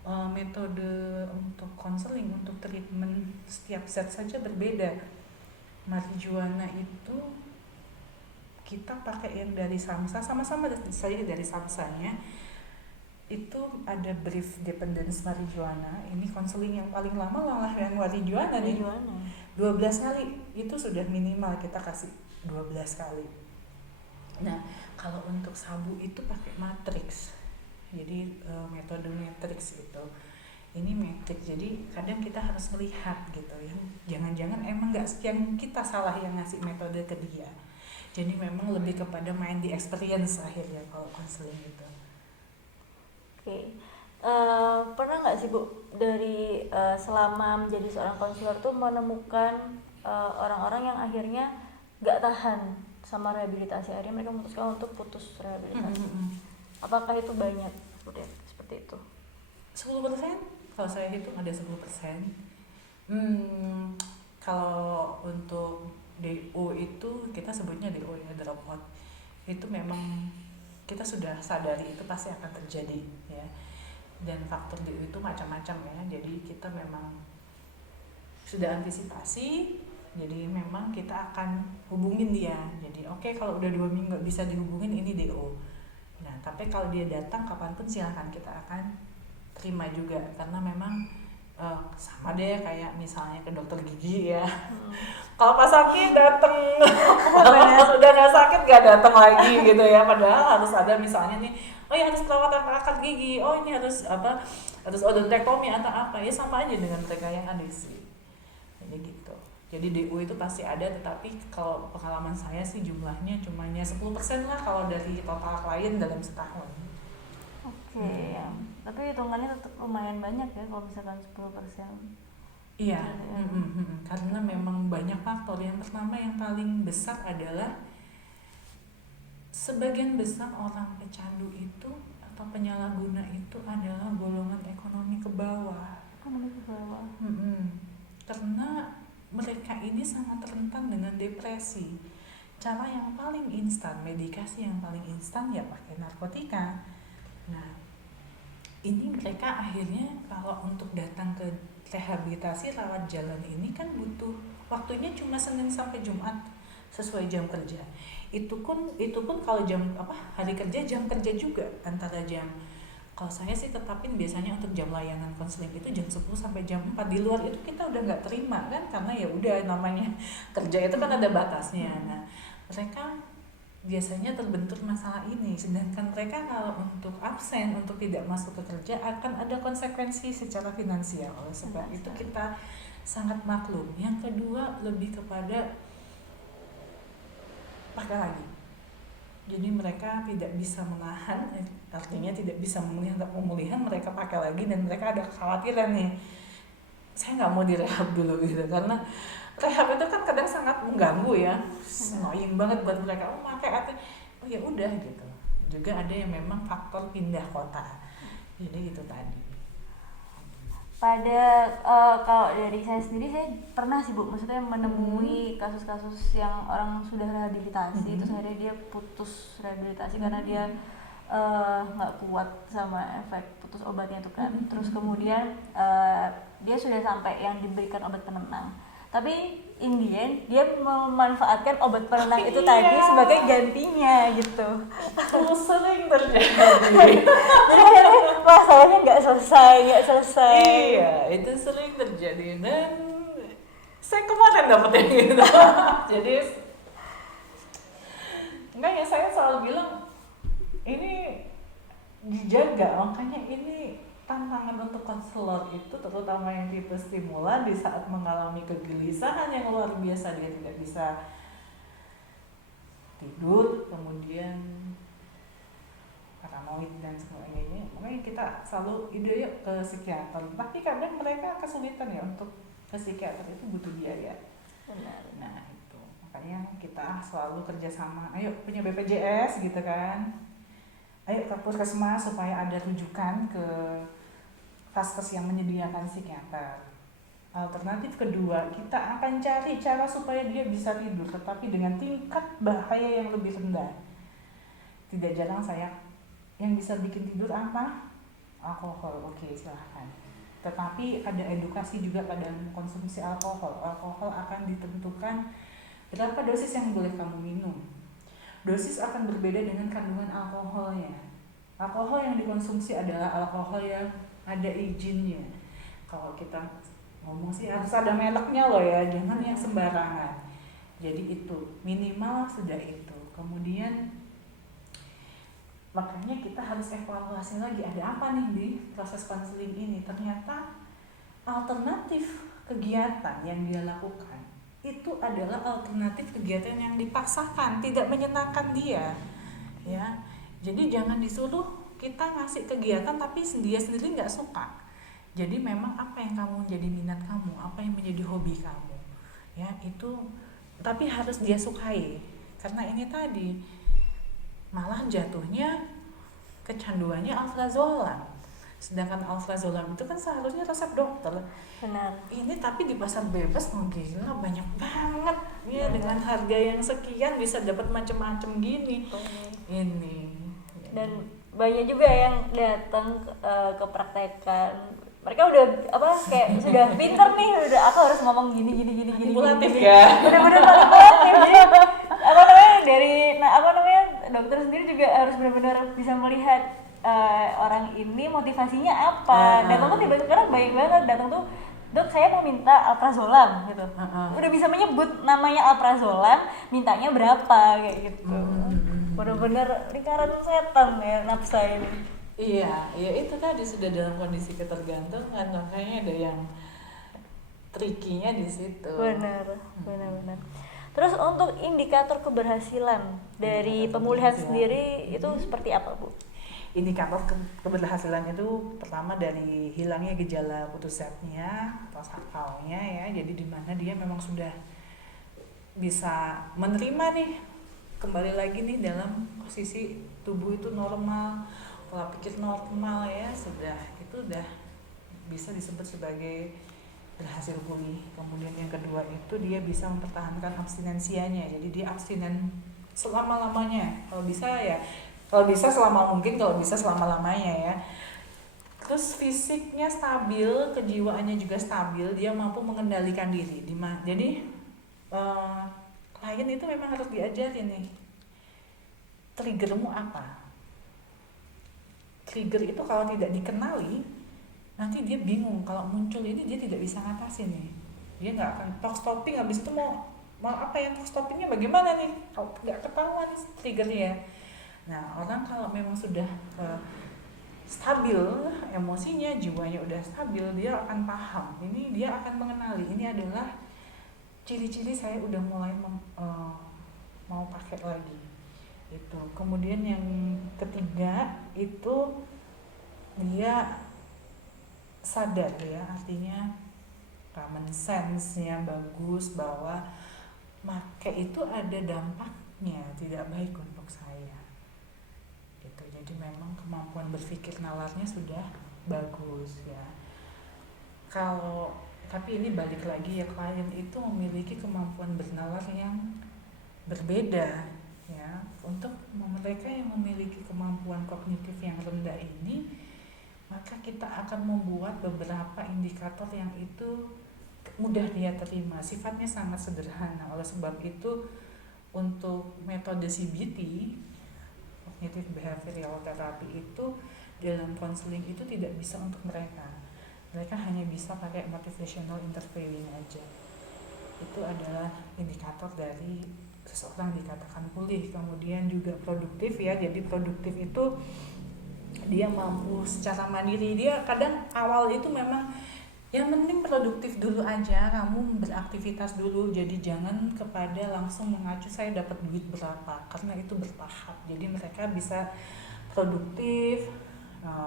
Metode untuk konseling, untuk treatment setiap set saja berbeda. Marijuana itu kita pakai yang dari SAMHSA, sama-sama saya dari SAMHSA-nya. Itu ada brief dependence marijuana. Ini konseling yang paling lama malah yang marijuana nih. 12 kali itu sudah minimal kita kasih 12 kali. Nah, kalau untuk sabu itu pakai matrix. Jadi metode matrix itu. Ini matrix. Jadi kadang kita harus melihat gitu ya. Jangan-jangan emang yang kita salah yang ngasih metode ke dia. Jadi memang lebih kepada main di experience akhirnya kalau konseling itu. Oke. Pernah nggak sih Bu dari selama menjadi seorang konselor tuh menemukan orang-orang yang akhirnya nggak tahan sama rehabilitasi, akhirnya mereka memutuskan untuk putus rehabilitasi? Apakah itu banyak seperti itu? 10%, kalau saya hitung ada 10%. Kalau untuk DO itu kita sebutnya DO ya, drop out. Itu memang kita sudah sadari itu pasti akan terjadi ya. Dan faktor DO itu macam-macam ya. Jadi kita memang sudah antisipasi. Jadi memang kita akan hubungin dia. Jadi kalau udah 2 minggu nggak bisa dihubungin, ini DO. Nah, tapi kalau dia datang kapanpun silahkan, kita akan terima juga. Karena memang sama deh kayak misalnya ke dokter gigi ya. Kalau pas sakit datang, kalau udah nggak sakit nggak datang lagi gitu ya. Padahal harus ada misalnya nih, harus perawatan akar gigi, ini harus odontektomi atau apa, ya sama aja dengan mereka yang ada sih. Jadi gitu. Jadi DO itu pasti ada, tetapi kalau pengalaman saya sih jumlahnya cuma 10% lah kalau dari total klien dalam setahun. Oke, ya. Tapi hitungannya tetap lumayan banyak ya kalau misalkan 10%. Iya, karena memang banyak faktor. Yang pertama yang paling besar adalah sebagian besar orang pecandu itu atau penyalahguna itu adalah golongan ekonomi ke bawah. karena mereka ini sangat rentan dengan depresi. Cara yang paling instan, medikasi yang paling instan ya pakai narkotika. Nah, ini mereka akhirnya kalau untuk datang ke rehabilitasi rawat jalan ini kan butuh waktunya cuma Senin sampai Jumat sesuai jam kerja. Itu pun kalau hari kerja jam kerja juga antara jam, kalau saya sih tetapin biasanya untuk jam layanan konseling itu jam 10 sampai jam 4. Di luar itu kita udah nggak terima kan, karena ya udah namanya kerja itu kan ada batasnya. Nah, mereka biasanya terbentur masalah ini, sedangkan mereka kalau untuk absen, untuk tidak masuk ke kerja akan ada konsekuensi secara finansial. Oleh sebab itu kita sangat maklum. Yang kedua lebih kepada pakai lagi. Jadi mereka tidak bisa menahan, artinya tidak bisa pemulihan, mereka pakai lagi dan mereka ada kekhawatiran nih. Saya nggak mau direhab dulu gitu, karena rehab itu kan kadang sangat mengganggu ya, annoying banget buat mereka. Ya udah gitu. Juga ada yang memang faktor pindah kota. Jadi itu tadi. Kalau dari saya sendiri, saya pernah sih Bu, maksudnya menemui kasus-kasus yang orang sudah rehabilitasi, terus akhirnya dia putus rehabilitasi karena dia nggak kuat sama efek putus obatnya itu kan. Terus kemudian dia sudah sampai yang diberikan obat penenang, tapi in the end dia memanfaatkan obat penenang itu tadi sebagai gantinya gitu. Itu sering terjadi. Jadi masalahnya nggak selesai. Iya, itu sering terjadi dan saya kemarin dapet yang gitu. Jadi enggak ya, saya selalu bilang ini dijaga, makanya ini tantangan untuk konselor itu, terutama yang tipe stimulan, di saat mengalami kegelisahan yang luar biasa, dia tidak bisa tidur, kemudian paranoid dan sebagainya, makanya kita selalu ide yuk ke psikiater. Tapi kadang mereka kesulitan ya untuk ke psikiater, itu butuh biaya. Benar. Nah itu makanya kita selalu kerjasama, ayo punya BPJS gitu kan, ayo ke puskesmas supaya ada rujukan ke vaskes yang menyediakan psikiater. Alternatif kedua, kita akan cari cara supaya dia bisa tidur, tetapi dengan tingkat bahaya yang lebih rendah. Tidak jarang yang bisa bikin tidur apa? Alkohol. Oke, silahkan. Tetapi ada edukasi juga pada konsumsi alkohol. Alkohol akan ditentukan berapa dosis yang boleh kamu minum. Dosis akan berbeda dengan kandungan alkoholnya. Alkohol yang dikonsumsi adalah alkohol yang ada izinnya. Kalau kita ngomong sih harus ada mereknya loh ya, jangan yang sembarangan. Jadi itu minimal sudah itu. Kemudian makanya kita harus evaluasi lagi, ada apa nih di proses konseling ini. Ternyata alternatif kegiatan yang dia lakukan itu adalah alternatif kegiatan yang dipaksakan, tidak menyenangkan dia, ya. Jadi jangan disuruh kita ngasih kegiatan tapi dia sendiri nggak suka. Jadi memang apa yang kamu jadi minat kamu, apa yang menjadi hobi kamu, ya itu. Tapi harus dia sukai, karena ini tadi malah jatuhnya kecanduannya alprazolam. Sedangkan alprazolam itu kan seharusnya resep dokter. Benar. Ini tapi di pasar bebas, gila banyak banget ya, dengan harga yang sekian bisa dapat macam-macam gini. Ini dan banyak juga yang datang ke praktekan, mereka udah kayak sudah pinter nih, udah aku harus ngomong gini manipulatif ya, benar-benar manipulatif. Jadi dari dokter sendiri juga harus benar-benar bisa melihat orang ini motivasinya apa. Datang tuh tiba-tiba, sekarang banyak banget datang tuh, dok saya mau minta alprazolam gitu. Udah bisa menyebut namanya alprazolam, mintanya berapa kayak gitu. Bener-bener lingkaran setan ya nafsa ini. Iya itu tadi sudah dalam kondisi ketergantungan, makanya ada yang trikinya di situ. Benar. Terus untuk indikator keberhasilan dari pemulihan sendiri itu seperti apa, Bu? Indikator keberhasilan itu pertama dari hilangnya gejala putus zatnya atau sakalnya ya, jadi di mana dia memang sudah bisa menerima nih, kembali lagi nih dalam posisi tubuh itu normal, pola pikir normal ya, itu udah bisa disebut sebagai berhasil pulih. Kemudian yang kedua itu dia bisa mempertahankan abstinensianya, jadi dia abstinen selama-lamanya, kalau bisa selama mungkin, kalau bisa selama-lamanya ya. Terus fisiknya stabil, kejiwaannya juga stabil, dia mampu mengendalikan diri. Jadi klien itu memang harus diajarin nih, triggermu apa. Trigger itu kalau tidak dikenali, nanti dia bingung, kalau muncul ini dia tidak bisa ngatasin nih. Dia nggak akan talk stopping, habis itu mau apa ya, talk stoppingnya bagaimana nih, kalau nggak ketahuan triggernya. Nah, orang kalau memang sudah stabil emosinya, jiwanya udah stabil, dia akan paham. Ini dia akan mengenali, ini adalah ciri-ciri saya udah mulai mau pakai lagi. Itu. Kemudian yang ketiga itu dia sadar ya, artinya common sense-nya bagus bahwa make itu ada dampaknya tidak baik untuk saya. Gitu. Jadi memang kemampuan berpikir nalarnya sudah bagus ya. Tapi ini balik lagi ya, klien itu memiliki kemampuan bernalar yang berbeda ya. Untuk mereka yang memiliki kemampuan kognitif yang rendah ini, maka kita akan membuat beberapa indikator yang itu mudah dia terima, sifatnya sangat sederhana. Oleh sebab itu untuk metode CBT, Cognitive Behavioral Therapy, itu dalam konseling itu tidak bisa untuk mereka hanya bisa pakai motivational interviewing aja. Itu adalah indikator dari seseorang dikatakan pulih. Kemudian juga produktif ya, jadi produktif itu dia mampu secara mandiri. Dia kadang awal itu memang yang penting produktif dulu aja, kamu beraktivitas dulu, jadi jangan kepada langsung mengacu saya dapat duit berapa, karena itu bertahap. Jadi mereka bisa produktif,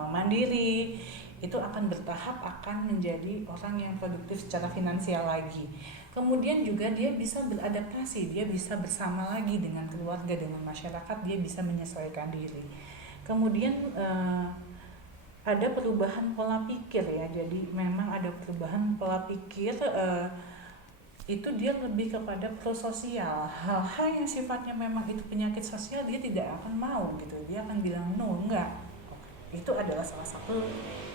mandiri, itu akan bertahap akan menjadi orang yang produktif secara finansial lagi. Kemudian juga dia bisa beradaptasi, dia bisa bersama lagi dengan keluarga, dengan masyarakat, dia bisa menyesuaikan diri. Kemudian ada perubahan pola pikir ya, jadi memang ada perubahan pola pikir, itu dia lebih kepada prososial. Hal-hal yang sifatnya memang itu penyakit sosial dia tidak akan mau gitu, dia akan bilang no, enggak. Itu adalah salah satu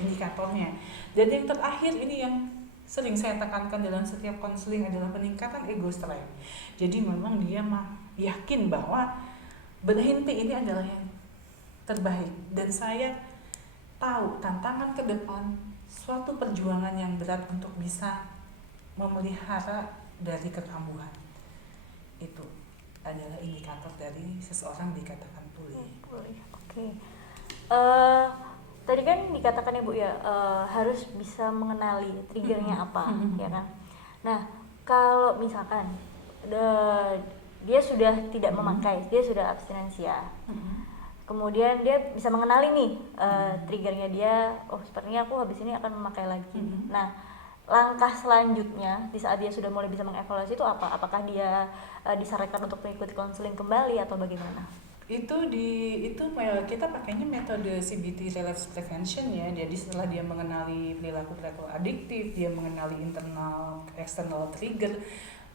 indikatornya. Dan yang terakhir ini yang sering saya tekankan dalam setiap konseling adalah peningkatan ego strength. Jadi memang dia yakin bahwa berhenti ini adalah yang terbaik, dan saya tahu tantangan ke depan suatu perjuangan yang berat untuk bisa memelihara dari kekambuhan. Itu adalah indikator dari seseorang dikatakan pulih. Oke. Tadi kan dikatakan ya Bu ya, harus bisa mengenali triggernya apa, ya kan? Nah, kalau misalkan dia sudah tidak memakai, dia sudah abstinensia, kemudian dia bisa mengenali nih triggernya dia, oh sepertinya aku habis ini akan memakai lagi. Nah, langkah selanjutnya di saat dia sudah mulai bisa mengevaluasi itu apa? Apakah dia disarankan untuk mengikuti konseling kembali atau bagaimana? Itu kita pakainya metode CBT relapse prevention ya. Jadi setelah dia mengenali perilaku adiktif, dia mengenali internal external trigger,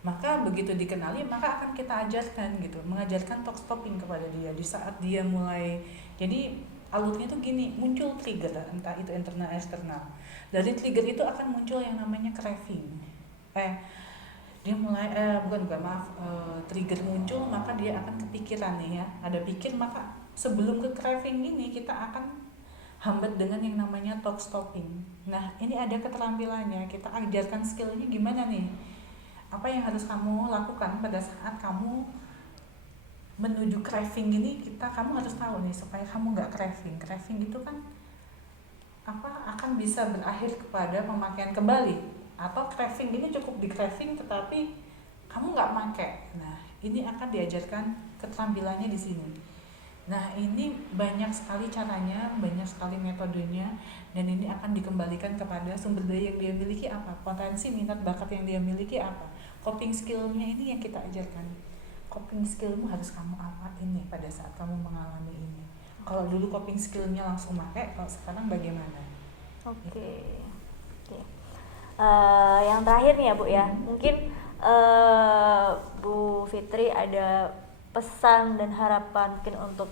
maka begitu dikenali maka akan kita ajarkan gitu, mengajarkan talk stopping kepada dia di saat dia mulai. Jadi alurnya tuh gini, muncul trigger entah itu internal eksternal. Dari trigger itu akan muncul yang namanya craving. Dia mulai trigger muncul, maka dia akan kepikiran nih ya, ada pikir, maka sebelum ke craving ini kita akan hambat dengan yang namanya talk stopping. Nah, ini ada keterampilannya, kita ajarkan skillnya gimana nih, apa yang harus kamu lakukan pada saat kamu menuju craving ini. Kamu harus tahu nih supaya kamu nggak craving itu kan akan bisa berakhir kepada pemakaian kembali, atau craving ini cukup di craving tetapi kamu nggak pakai. Nah, ini akan diajarkan keterampilannya di sini. Nah, ini banyak sekali caranya, banyak sekali metodenya, dan ini akan dikembalikan kepada sumber daya yang dia miliki apa, potensi, minat, bakat yang dia miliki apa, coping skillnya ini yang kita ajarkan. Coping skillmu harus kamu apain nih pada saat kamu mengalami ini. Kalau dulu coping skillnya langsung pakai, kalau sekarang bagaimana? Oke. Yang terakhir nih ya Bu ya, mungkin Bu Fitri ada pesan dan harapan mungkin untuk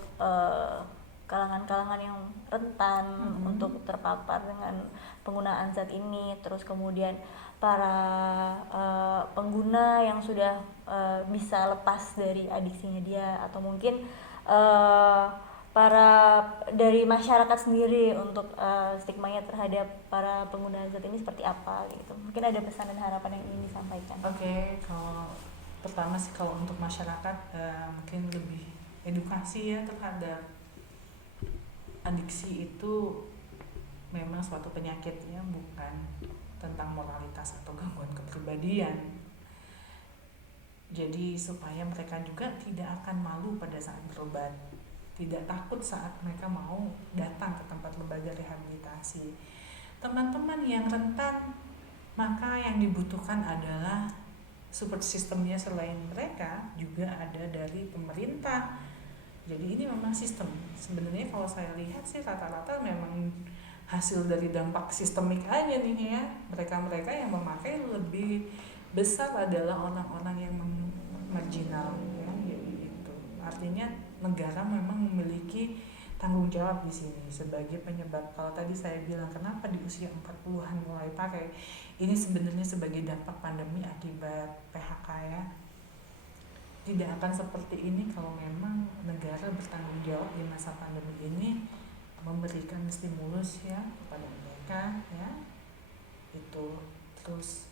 kalangan-kalangan yang rentan untuk terpapar dengan penggunaan zat ini, terus kemudian para pengguna yang sudah bisa lepas dari adiksinya dia, atau mungkin para dari masyarakat sendiri untuk stigmanya terhadap para pengguna zat ini seperti apa gitu. Mungkin ada pesan dan harapan yang ingin disampaikan. Oke, kalau pertama sih kalau untuk masyarakat mungkin lebih edukasi ya terhadap adiksi itu memang suatu penyakit ya, bukan tentang moralitas atau gangguan kepribadian. Jadi supaya mereka juga tidak akan malu pada saat berobat, tidak takut saat mereka mau datang ke tempat lembaga rehabilitasi. Teman-teman yang rentan, maka yang dibutuhkan adalah support sistemnya. Selain mereka juga ada dari pemerintah. Jadi ini memang sistem. Sebenarnya kalau saya lihat sih rata-rata memang hasil dari dampak sistemik aja nih ya. Mereka-mereka yang memakai lebih besar adalah orang-orang yang marginal ya, jadi itu. Artinya negara memang memiliki tanggung jawab di sini sebagai penyebab. Kalau tadi saya bilang kenapa di usia 40-an mulai pakai, ini sebenarnya sebagai dampak pandemi akibat PHK ya. Tidak akan seperti ini kalau memang negara bertanggung jawab di masa pandemi ini memberikan stimulus ya kepada mereka ya. Itu terus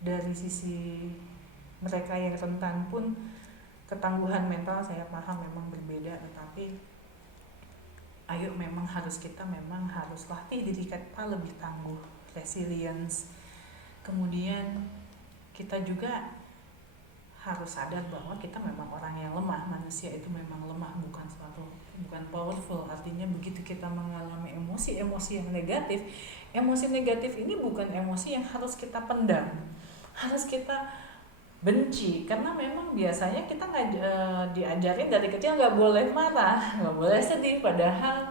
dari sisi mereka yang rentan pun ketangguhan mental saya paham memang berbeda, tetapi ayo memang kita harus latih diri kita lebih tangguh, resilience. Kemudian kita juga harus sadar bahwa kita memang orang yang lemah, manusia itu memang lemah, bukan powerful. Artinya begitu kita mengalami emosi yang negatif, emosi negatif ini bukan emosi yang harus kita pendam, harus kita benci, karena memang biasanya kita diajarin dari kecil nggak boleh marah, nggak boleh sedih, padahal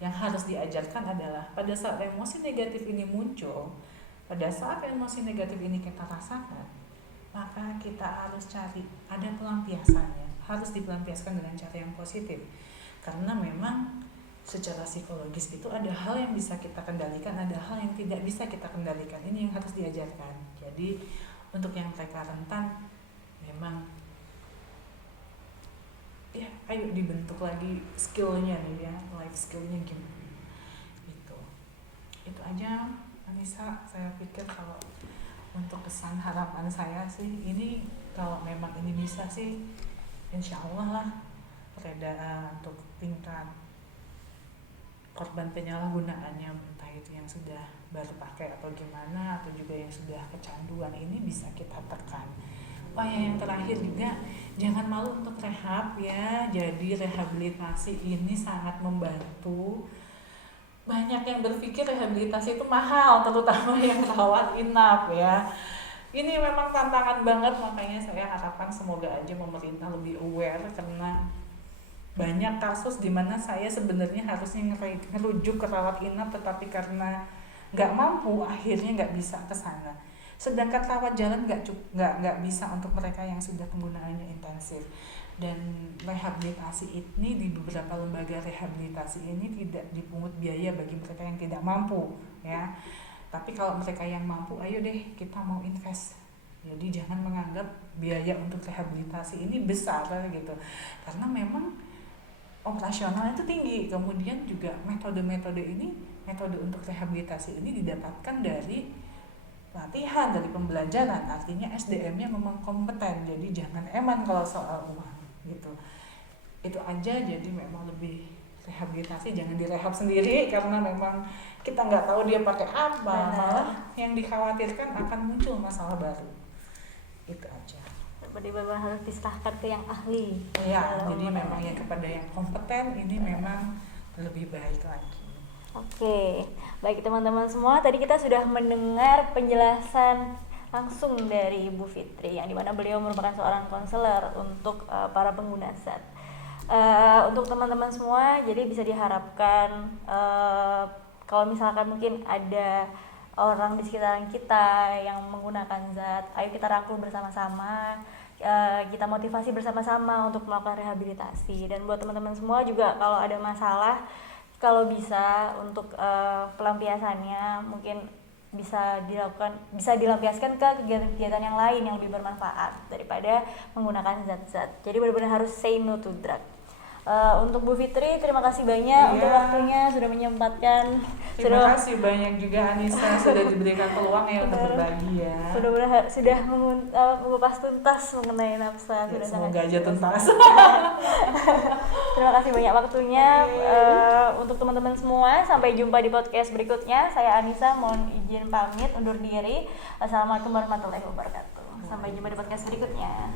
yang harus diajarkan adalah pada saat emosi negatif ini muncul, pada saat emosi negatif ini kita rasakan, maka kita harus cari ada pelampiasannya, harus dipelampiaskan dengan cara yang positif, karena memang secara psikologis itu ada hal yang bisa kita kendalikan, ada hal yang tidak bisa kita kendalikan. Ini yang harus diajarkan. Jadi untuk yang mereka rentan memang ya ayo dibentuk lagi skillnya nih ya, life skillnya gimana itu aja Anissa. Saya pikir kalau untuk kesan harapan saya sih ini, kalau memang ini bisa sih insya Allah lah reda untuk tingkat korban penyalahgunaannya, entah itu yang sudah baru pakai atau gimana, atau juga yang sudah kecanduan, ini bisa kita tekan. Oh ya, yang terakhir juga jangan malu untuk rehab ya. Jadi rehabilitasi ini sangat membantu. Banyak yang berpikir rehabilitasi itu mahal, terutama yang rawat inap ya. Ini memang tantangan banget, makanya saya harapkan semoga aja pemerintah lebih aware, karena banyak kasus di mana saya sebenarnya harusnya ngerujuk ke rawat inap, tetapi karena nggak mampu akhirnya nggak bisa ke sana. Sedangkan rawat jalan nggak bisa untuk mereka yang sudah penggunaannya intensif. Dan rehabilitasi ini di beberapa lembaga rehabilitasi ini tidak dipungut biaya bagi mereka yang tidak mampu ya. Tapi kalau mereka yang mampu, ayo deh kita mau invest. Jadi jangan menganggap biaya untuk rehabilitasi ini besar gitu, karena memang operasional itu tinggi. Kemudian juga metode untuk rehabilitasi ini didapatkan dari latihan, dari pembelajaran, artinya SDM-nya memang kompeten. Jadi jangan eman kalau soal uang gitu. Itu aja. Jadi memang lebih rehabilitasi jangan direhab sendiri, karena memang kita nggak tahu dia pakai apa, malah yang dikhawatirkan akan muncul masalah baru. Itu aja. Berarti memang harus diserahkan ke yang ahli. Iya, jadi memang yang kepada yang kompeten ini memang lebih baik lagi. Oke, baik teman-teman semua, tadi kita sudah mendengar penjelasan langsung dari Ibu Fitri, yang dimana beliau merupakan seorang konselor untuk para pengguna zat. Untuk teman-teman semua, jadi bisa diharapkan kalau misalkan mungkin ada orang di sekitaran kita yang menggunakan zat. Ayo kita rangkul bersama-sama, kita motivasi bersama-sama untuk melakukan rehabilitasi. Dan buat teman-teman semua juga kalau ada masalah, kalau bisa untuk pelampiasannya mungkin bisa dilampiaskan ke kegiatan-kegiatan yang lain yang lebih bermanfaat daripada menggunakan zat-zat. Jadi benar-benar harus say no to drug. Untuk Bu Fitri, terima kasih banyak untuk waktunya, sudah menyempatkan. Terima kasih banyak juga Anissa sudah diberikan peluang ya untuk berbagi ya. Benar-benar sudah mengupas tuntas mengenai nafsa. Ya, sudah semoga aja tuntas. Terima kasih banyak waktunya. Untuk teman-teman semua, sampai jumpa di podcast berikutnya. Saya Anissa, mohon izin pamit undur diri. Assalamualaikum warahmatullahi wabarakatuh. Sampai jumpa di podcast berikutnya.